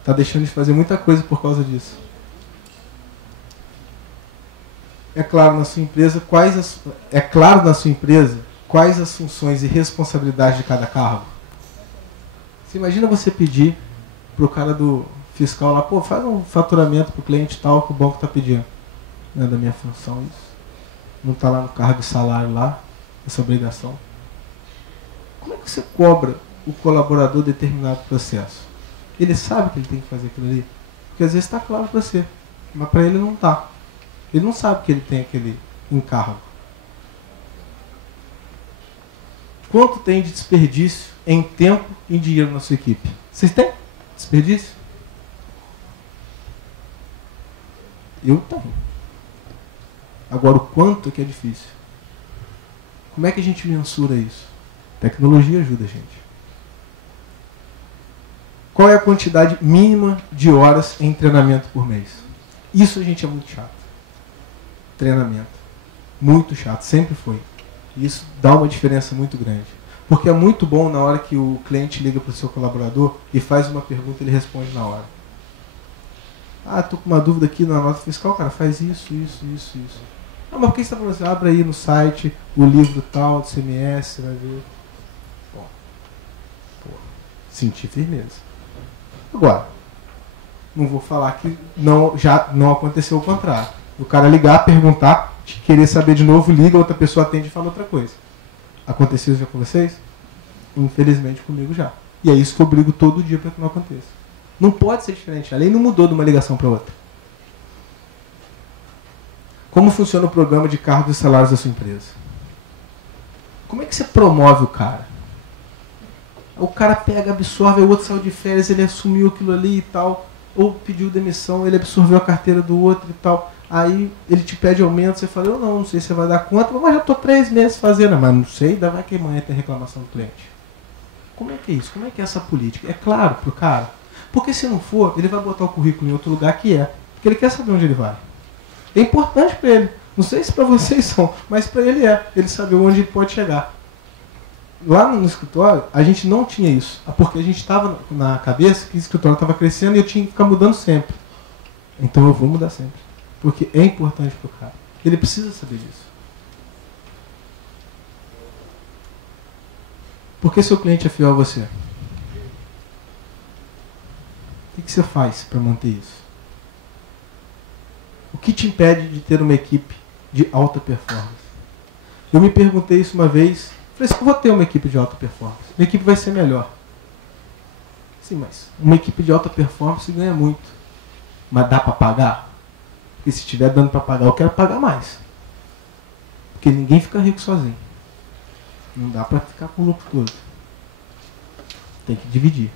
Está deixando de fazer muita coisa por causa disso. É claro na sua empresa quais as funções e responsabilidades de cada cargo. Você imagina você pedir para o cara do fiscal lá, pô, faz um faturamento para o cliente tal que o banco está pedindo. Não é da minha função isso. Não está lá no cargo de salário lá. essa obrigação. Como é que você cobra o colaborador determinado processo? Ele sabe que ele tem que fazer aquilo ali? Porque às vezes está claro para você, mas para ele não está. Ele não sabe que ele tem aquele encargo. Quanto tem de desperdício em tempo e em dinheiro na sua equipe? Vocês têm desperdício? Eu tenho. Agora, o quanto que é difícil? Como é que a gente mensura isso? Tecnologia ajuda a gente. Qual é a quantidade mínima de horas em treinamento por mês? Isso, gente, é muito chato. Treinamento. Muito chato, sempre foi. Isso dá uma diferença muito grande. Porque é muito bom na hora que o cliente liga para o seu colaborador e faz uma pergunta e ele responde na hora. Ah, estou com uma dúvida aqui na nota fiscal, cara, faz isso. Ah, mas por que você está falando assim? Abre aí no site o livro tal, do CMS, você vai ver. Bom, senti firmeza. Agora, não vou falar que já não aconteceu o contrário. O cara ligar, perguntar, querer saber de novo, liga, outra pessoa atende e fala outra coisa. Aconteceu já com vocês? Infelizmente comigo já. E é isso que eu brigo todo dia para que não aconteça. Não pode ser diferente. A lei não mudou de uma ligação para outra. Como funciona o programa de cargos e salários da sua empresa? Como é que você promove o cara? O cara pega, absorve, o outro saiu de férias, ele assumiu aquilo ali e tal, ou pediu demissão, ele absorveu a carteira do outro e tal. Aí ele te pede aumento, você fala, eu não sei se você vai dar conta, mas já estou 3 meses fazendo, mas não sei, ainda vai que amanhã tem reclamação do cliente. Como é que é isso? Como é que é essa política? É claro pro cara. Porque se não for, ele vai botar o currículo em outro lugar que é. Porque ele quer saber onde ele vai. É importante para ele. Não sei se para vocês são, mas para ele é. Ele saber onde ele pode chegar. Lá no escritório, a gente não tinha isso. Porque a gente estava na cabeça que o escritório estava crescendo e eu tinha que ficar mudando sempre. Então eu vou mudar sempre. Porque é importante para o cara. Ele precisa saber disso. Por que seu cliente é fiel a você? O que você faz para manter isso? O que te impede de ter uma equipe de alta performance? Eu me perguntei isso uma vez. Falei assim, eu vou ter uma equipe de alta performance. Minha equipe vai ser melhor. Sim, mas uma equipe de alta performance ganha muito. Mas dá para pagar? Porque se estiver dando para pagar, eu quero pagar mais. Porque ninguém fica rico sozinho. Não dá para ficar com o lucro todo. Tem que dividir.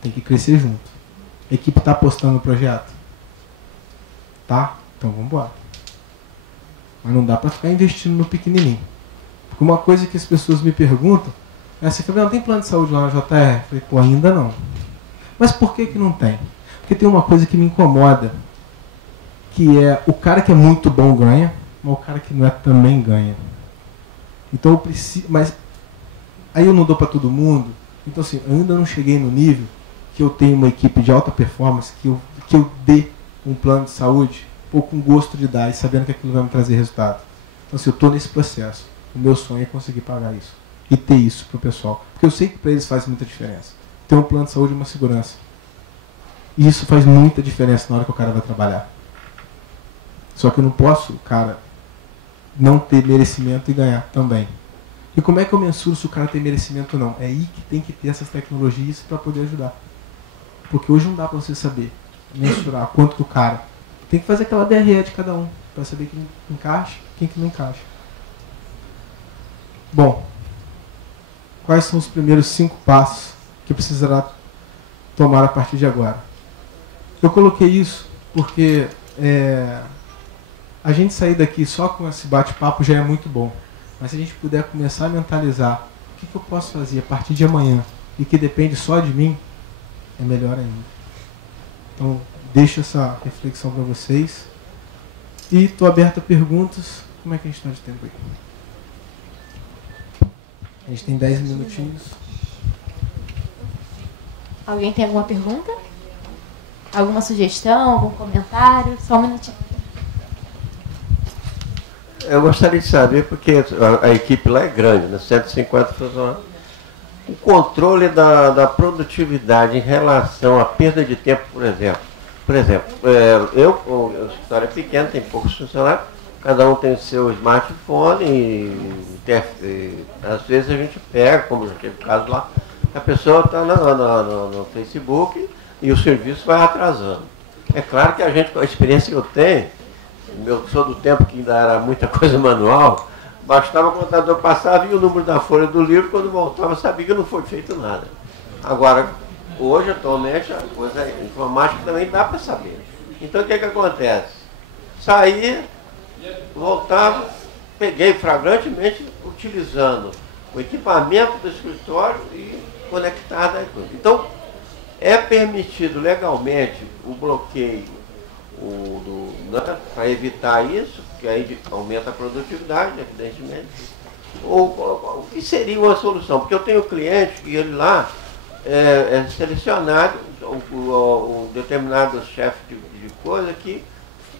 Tem que crescer junto. A equipe está apostando no projeto? Tá? Então vamos embora. Mas não dá para ficar investindo no pequenininho. Porque uma coisa que as pessoas me perguntam é assim, não tem plano de saúde lá na JR? Eu falei, pô, ainda não. Mas por que não tem? Porque tem uma coisa que me incomoda, que é o cara que é muito bom ganha, mas o cara que não é também ganha. Então eu preciso, mas aí eu não dou para todo mundo. Então assim, eu ainda não cheguei no nível que eu tenho uma equipe de alta performance, que eu dê um plano de saúde, ou com gosto de dar, e sabendo que aquilo vai me trazer resultado. Então assim, eu estou nesse processo. O meu sonho é conseguir pagar isso. E ter isso para o pessoal. Porque eu sei que para eles faz muita diferença. Ter um plano de saúde e uma segurança. E isso faz muita diferença na hora que o cara vai trabalhar. Só que eu não posso, cara, não ter merecimento e ganhar também. E como é que eu mensuro se o cara tem merecimento ou não? É aí que tem que ter essas tecnologias para poder ajudar. Porque hoje não dá para você saber mensurar quanto que o cara... Tem que fazer aquela DRE de cada um, para saber quem encaixa e quem que não encaixa. Bom, quais são os primeiros 5 passos que precisará tomar a partir de agora? Eu coloquei isso porque a gente sair daqui só com esse bate-papo já é muito bom. Mas se a gente puder começar a mentalizar o que eu posso fazer a partir de amanhã e que depende só de mim, é melhor ainda. Então, deixo essa reflexão para vocês. E estou aberto a perguntas. Como é que a gente está de tempo aí? A gente tem 10 minutinhos. Alguém tem alguma pergunta? Alguma sugestão? Algum comentário? Só um minutinho. Eu gostaria de saber, porque a equipe lá é grande, né? 150 pessoas. O controle da produtividade em relação à perda de tempo, por exemplo. O escritório é pequeno, tem poucos funcionários, cada um tem o seu smartphone e às vezes a gente pega, como já teve caso lá, a pessoa está no Facebook e o serviço vai atrasando. É claro que a gente, com a experiência que eu tenho, eu sou do tempo que ainda era muita coisa manual, bastava o contador passar, via o número da folha do livro, quando voltava sabia que não foi feito nada. Agora, hoje, atualmente, a coisa informática também dá para saber. Então, o que acontece? Saía, voltava, peguei flagrantemente utilizando o equipamento do escritório e conectado a coisa. Então, é permitido legalmente o bloqueio para evitar isso, porque aí aumenta a produtividade, evidentemente. O que seria uma solução? Porque eu tenho cliente que ele lá é selecionado um determinado chefe de coisa que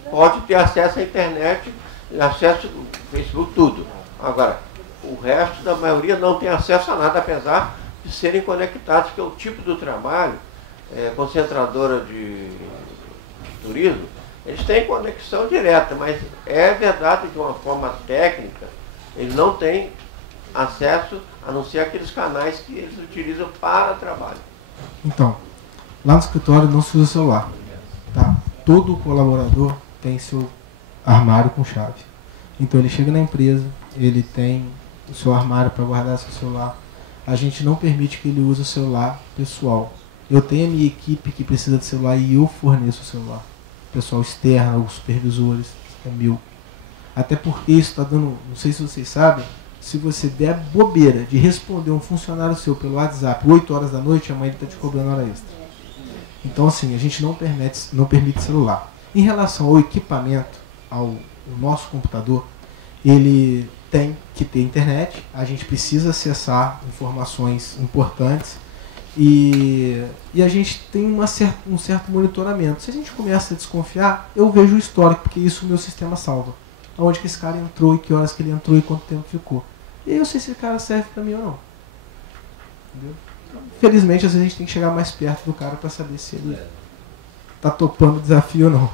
pode ter acesso à internet, acesso ao Facebook, tudo. Agora, o resto da maioria não tem acesso a nada, apesar de serem conectados, porque o tipo do trabalho, concentradora de turismo, eles têm conexão direta, mas é verdade que de uma forma técnica, eles não têm acesso, a não ser aqueles canais que eles utilizam para trabalho. Então, lá no escritório não se usa celular. Tá? Todo colaborador tem seu armário com chave. Então ele chega na empresa, ele tem o seu armário para guardar seu celular. A gente não permite que ele use o celular pessoal. Eu tenho a minha equipe que precisa de celular e eu forneço o celular. O pessoal externo, os supervisores, é meu. Até porque isso está dando, não sei se vocês sabem, se você der a bobeira de responder um funcionário seu pelo WhatsApp 8 horas da noite, amanhã ele está te cobrando hora extra. Então assim, a gente não permite celular. Em relação ao equipamento, ao nosso computador, ele tem que ter internet, a gente precisa acessar informações importantes e a gente tem um certo monitoramento. Se a gente começa a desconfiar, eu vejo o histórico, porque isso o meu sistema salva. Onde que esse cara entrou e que horas que ele entrou e quanto tempo ficou. E aí eu sei se esse cara serve para mim ou não. Entendeu? Infelizmente, às vezes a gente tem que chegar mais perto do cara para saber se ele está topando o desafio ou não.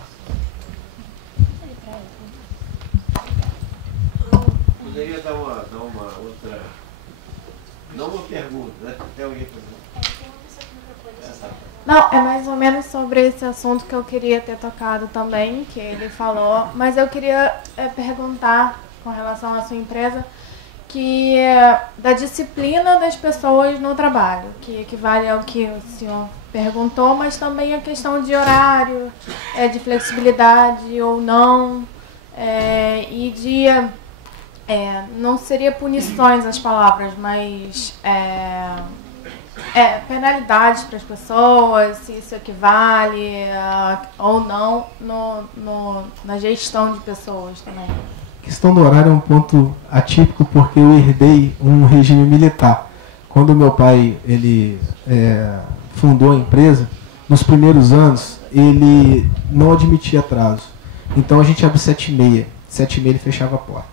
Poderia dar uma outra... Não uma pergunta, né? Tem alguém fazendo? Não, é mais ou menos sobre esse assunto que eu queria ter tocado também, que ele falou, mas eu queria perguntar com relação à sua empresa, que da disciplina das pessoas no trabalho, que equivale ao que o senhor perguntou, mas também a questão de horário, de flexibilidade ou não, e de... não seria punições as palavras, mas penalidades para as pessoas, se isso equivale ou não na gestão de pessoas também. A questão do horário é um ponto atípico porque eu herdei um regime militar. Quando meu pai fundou a empresa, nos primeiros anos ele não admitia atraso. Então a gente abre 7h30. 7h30 ele fechava a porta.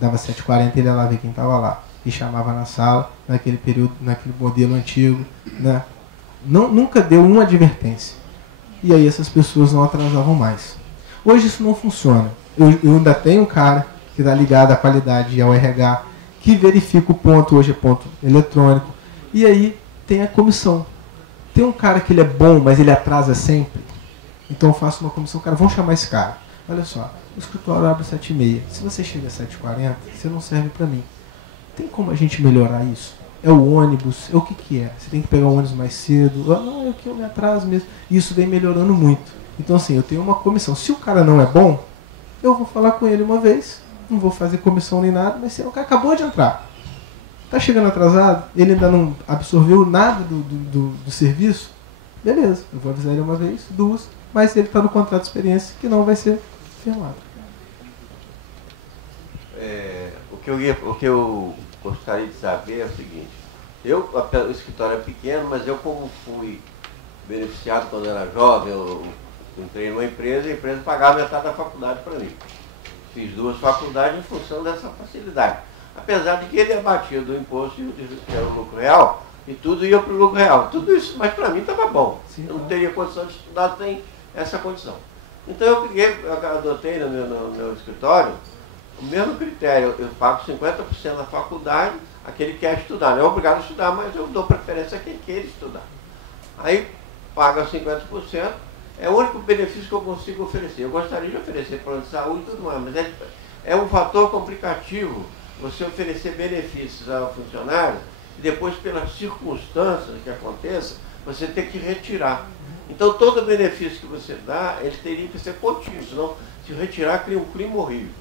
Dava 7h40 ele ia lá ver quem estava lá. E chamava na sala, naquele período, naquele modelo antigo. Né? Nunca deu uma advertência. E aí essas pessoas não atrasavam mais. Hoje isso não funciona. Eu ainda tenho um cara que está ligado à qualidade e ao RH, que verifica o ponto, hoje é ponto eletrônico. E aí tem a comissão. Tem um cara que ele é bom, mas ele atrasa sempre. Então eu faço uma comissão, cara, vamos chamar esse cara. Olha só, o escritório abre 7h30. Se você chega às 7h40, você não serve para mim. Tem como a gente melhorar isso? É o ônibus? É o que é? Você tem que pegar o ônibus mais cedo? Não, é que eu me atraso mesmo. E isso vem melhorando muito. Então assim, eu tenho uma comissão. Se o cara não é bom, eu vou falar com ele uma vez. Não vou fazer comissão nem nada, mas se o cara acabou de entrar, está chegando atrasado, ele ainda não absorveu nada do serviço, beleza, eu vou avisar ele uma vez, duas, mas ele está no contrato de experiência que não vai ser firmado. O que eu gostaria de saber é o seguinte: o escritório é pequeno, mas eu, como fui beneficiado quando era jovem, eu entrei numa empresa e a empresa pagava metade da faculdade para mim. Fiz 2 faculdades em função dessa facilidade. Apesar de que ele abatia do imposto, que era o lucro real, e tudo ia para o lucro real. Tudo isso, mas para mim estava bom. Sim, eu não teria condição de estudar sem essa condição. Então eu adotei no meu escritório O mesmo critério, eu pago 50% na faculdade, aquele que quer estudar. Não é obrigado a estudar, mas eu dou preferência a quem quer estudar. Aí paga 50%, é o único benefício que eu consigo oferecer. Eu gostaria de oferecer plano de saúde e tudo mais, mas é um fator complicativo você oferecer benefícios ao funcionário e depois, pelas circunstâncias que aconteça, você ter que retirar. Então, todo benefício que você dá, ele teria que ser contínuo, senão, se retirar, cria um clima horrível.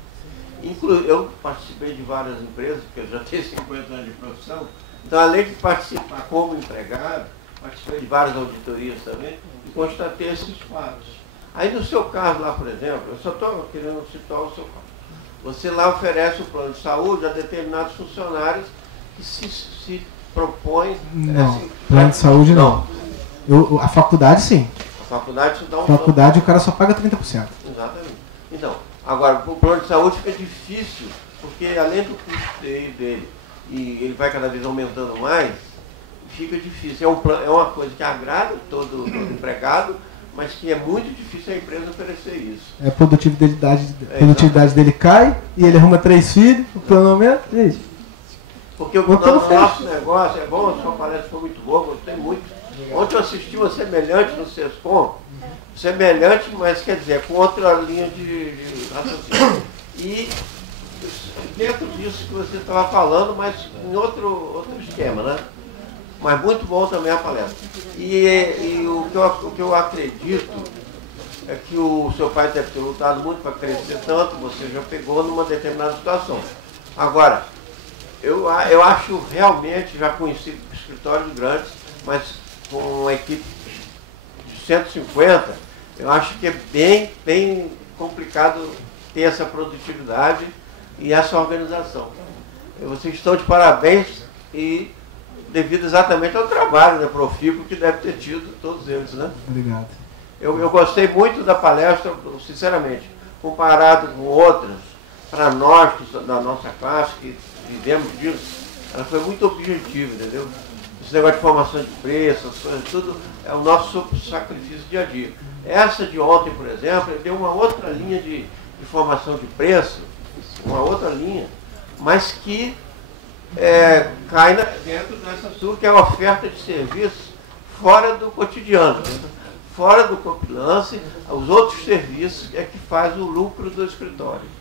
Eu participei de várias empresas, porque eu já tenho 50 anos de profissão, então, além de participar como empregado, participei de várias auditorias também, e constatei esses fatos. Aí, no seu caso lá, por exemplo, eu só estou querendo citar o seu caso. Você lá oferece o plano de saúde a determinados funcionários que se propõem... Não, plano de saúde não. A faculdade, sim. A faculdade te dá um A faculdade plano. O cara só paga 30%. Exatamente. Então, agora, o plano de saúde fica difícil, porque além do custo dele, e ele vai cada vez aumentando mais, fica difícil. É uma coisa que agrada todo empregado, mas que é muito difícil a empresa oferecer isso. A produtividade dele cai, e ele arruma 3 filhos, o plano aumenta, é isso. Porque o nosso negócio é bom, a sua palestra foi muito boa, gostei muito. Ontem eu assisti uma semelhante no SESCOM, semelhante, mas quer dizer, com outra linha de raciocínio. E dentro disso que você estava falando, mas em outro esquema, né? Mas muito bom também a palestra. E o que eu acredito é que o seu pai deve ter lutado muito para crescer tanto, você já pegou numa determinada situação. Agora, eu acho realmente, já conheci escritórios grandes, mas com uma equipe de 150, eu acho que é bem complicado ter essa produtividade e essa organização. Vocês estão de parabéns e devido exatamente ao trabalho, né, profícuo que deve ter tido todos eles, né? Obrigado. Eu gostei muito da palestra, sinceramente, comparado com outras, para nós da nossa classe, que vivemos disso, ela foi muito objetiva, entendeu? Esse negócio de formação de preço, as coisas, tudo é o nosso sacrifício dia a dia. Essa de ontem, por exemplo, deu uma outra linha de formação de preço, uma outra linha, mas que cai dentro dessa sua, que é a oferta de serviços fora do cotidiano, fora do copilance, os outros serviços é que faz o lucro do escritório.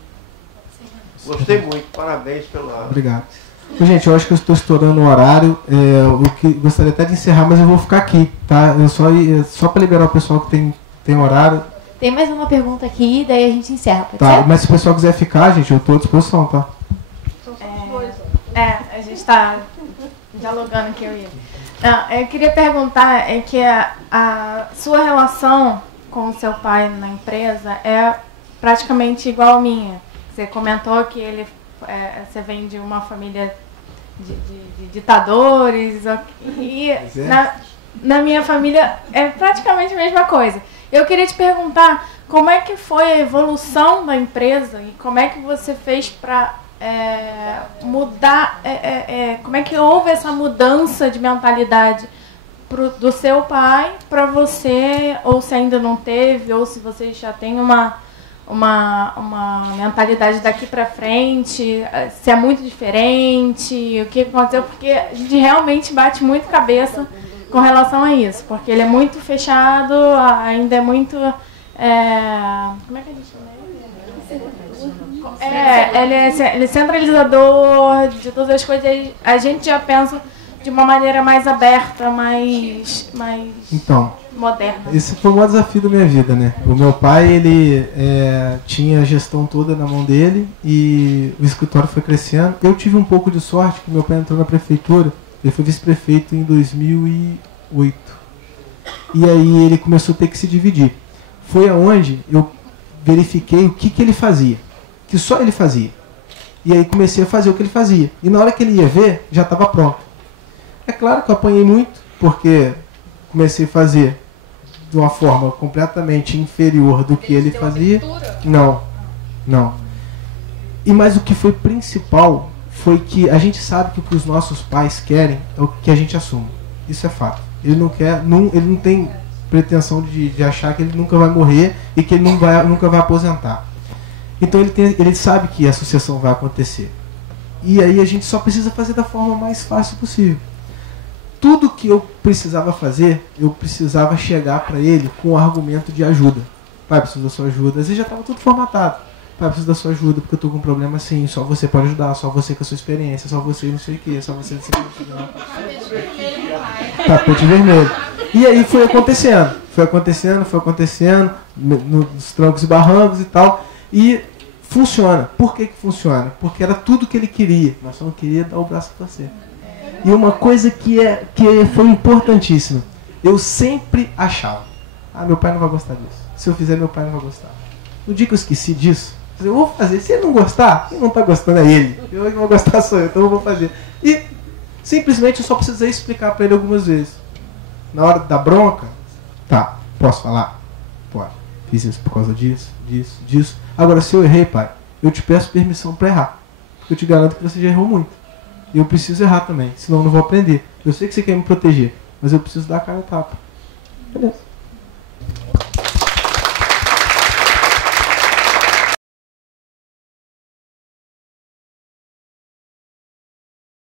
Gostei muito, parabéns pela... Obrigado. Gente, eu acho que eu estou estourando o horário, eu gostaria até de encerrar, mas eu vou ficar aqui, tá? Só para liberar o pessoal que tem horário. Tem mais uma pergunta aqui, daí a gente encerra, pode tá, ser? mas se o pessoal quiser ficar, gente, eu estou à disposição, tá? A gente está dialogando aqui, eu queria perguntar, que a sua relação com o seu pai na empresa é praticamente igual a minha. Você comentou que você vem de uma família de ditadores, e na minha família é praticamente a mesma coisa. Eu queria te perguntar como é que foi a evolução da empresa e como é que você fez para mudar, como é que houve essa mudança de mentalidade do seu pai para você, ou se ainda não teve, ou se você já tem uma mentalidade daqui para frente, se é muito diferente, o que aconteceu, porque a gente realmente bate muito cabeça com relação a isso, porque ele é muito fechado, ainda é muito... como é que a gente chama ele? Ele é centralizador de todas as coisas, a gente já pensa de uma maneira mais aberta, mais moderna. Esse foi o maior desafio da minha vida, né? O meu pai, ele tinha a gestão toda na mão dele e o escritório foi crescendo. Eu tive um pouco de sorte que meu pai entrou na prefeitura, ele foi vice-prefeito em 2008. E aí ele começou a ter que se dividir. Foi aonde eu verifiquei o que ele fazia, que só ele fazia. E aí comecei a fazer o que ele fazia. E na hora que ele ia ver, já estava pronto. É claro que eu apanhei muito, porque comecei a fazer de uma forma completamente inferior do que ele fazia. Não. Mas o que foi principal foi que a gente sabe que o que os nossos pais querem é o que a gente assume. Isso é fato. Ele não tem pretensão de achar que ele nunca vai morrer e que ele nunca vai aposentar. Então ele sabe que a sucessão vai acontecer. E aí a gente só precisa fazer da forma mais fácil possível. Tudo que eu precisava fazer, eu precisava chegar para ele com um argumento de ajuda. Pai, preciso da sua ajuda. Às vezes já estava tudo formatado. Pai, preciso da sua ajuda porque eu estou com um problema assim. Só você pode ajudar, só você com a sua experiência, só você não sei o que, só você não sei o que. Tapete vermelho. E aí foi acontecendo. Foi acontecendo, nos trancos e barrancos e tal. E funciona. Por que funciona? Porque era tudo que ele queria, mas só não queria dar o braço a torcer. E uma coisa que foi importantíssima, eu sempre achava, meu pai não vai gostar disso. Se eu fizer, meu pai não vai gostar. No dia que eu esqueci disso, eu vou fazer. Se ele não gostar, quem não está gostando é ele. Eu não vou gostar sou eu, então eu vou fazer. E simplesmente eu só precisei explicar para ele algumas vezes. Na hora da bronca, tá, posso falar? Pode. Fiz isso por causa disso. Agora, se eu errei, pai, eu te peço permissão para errar. Porque eu te garanto que você já errou muito. E eu preciso errar também, senão eu não vou aprender. Eu sei que você quer me proteger, mas eu preciso dar a cara a tapa. Beleza.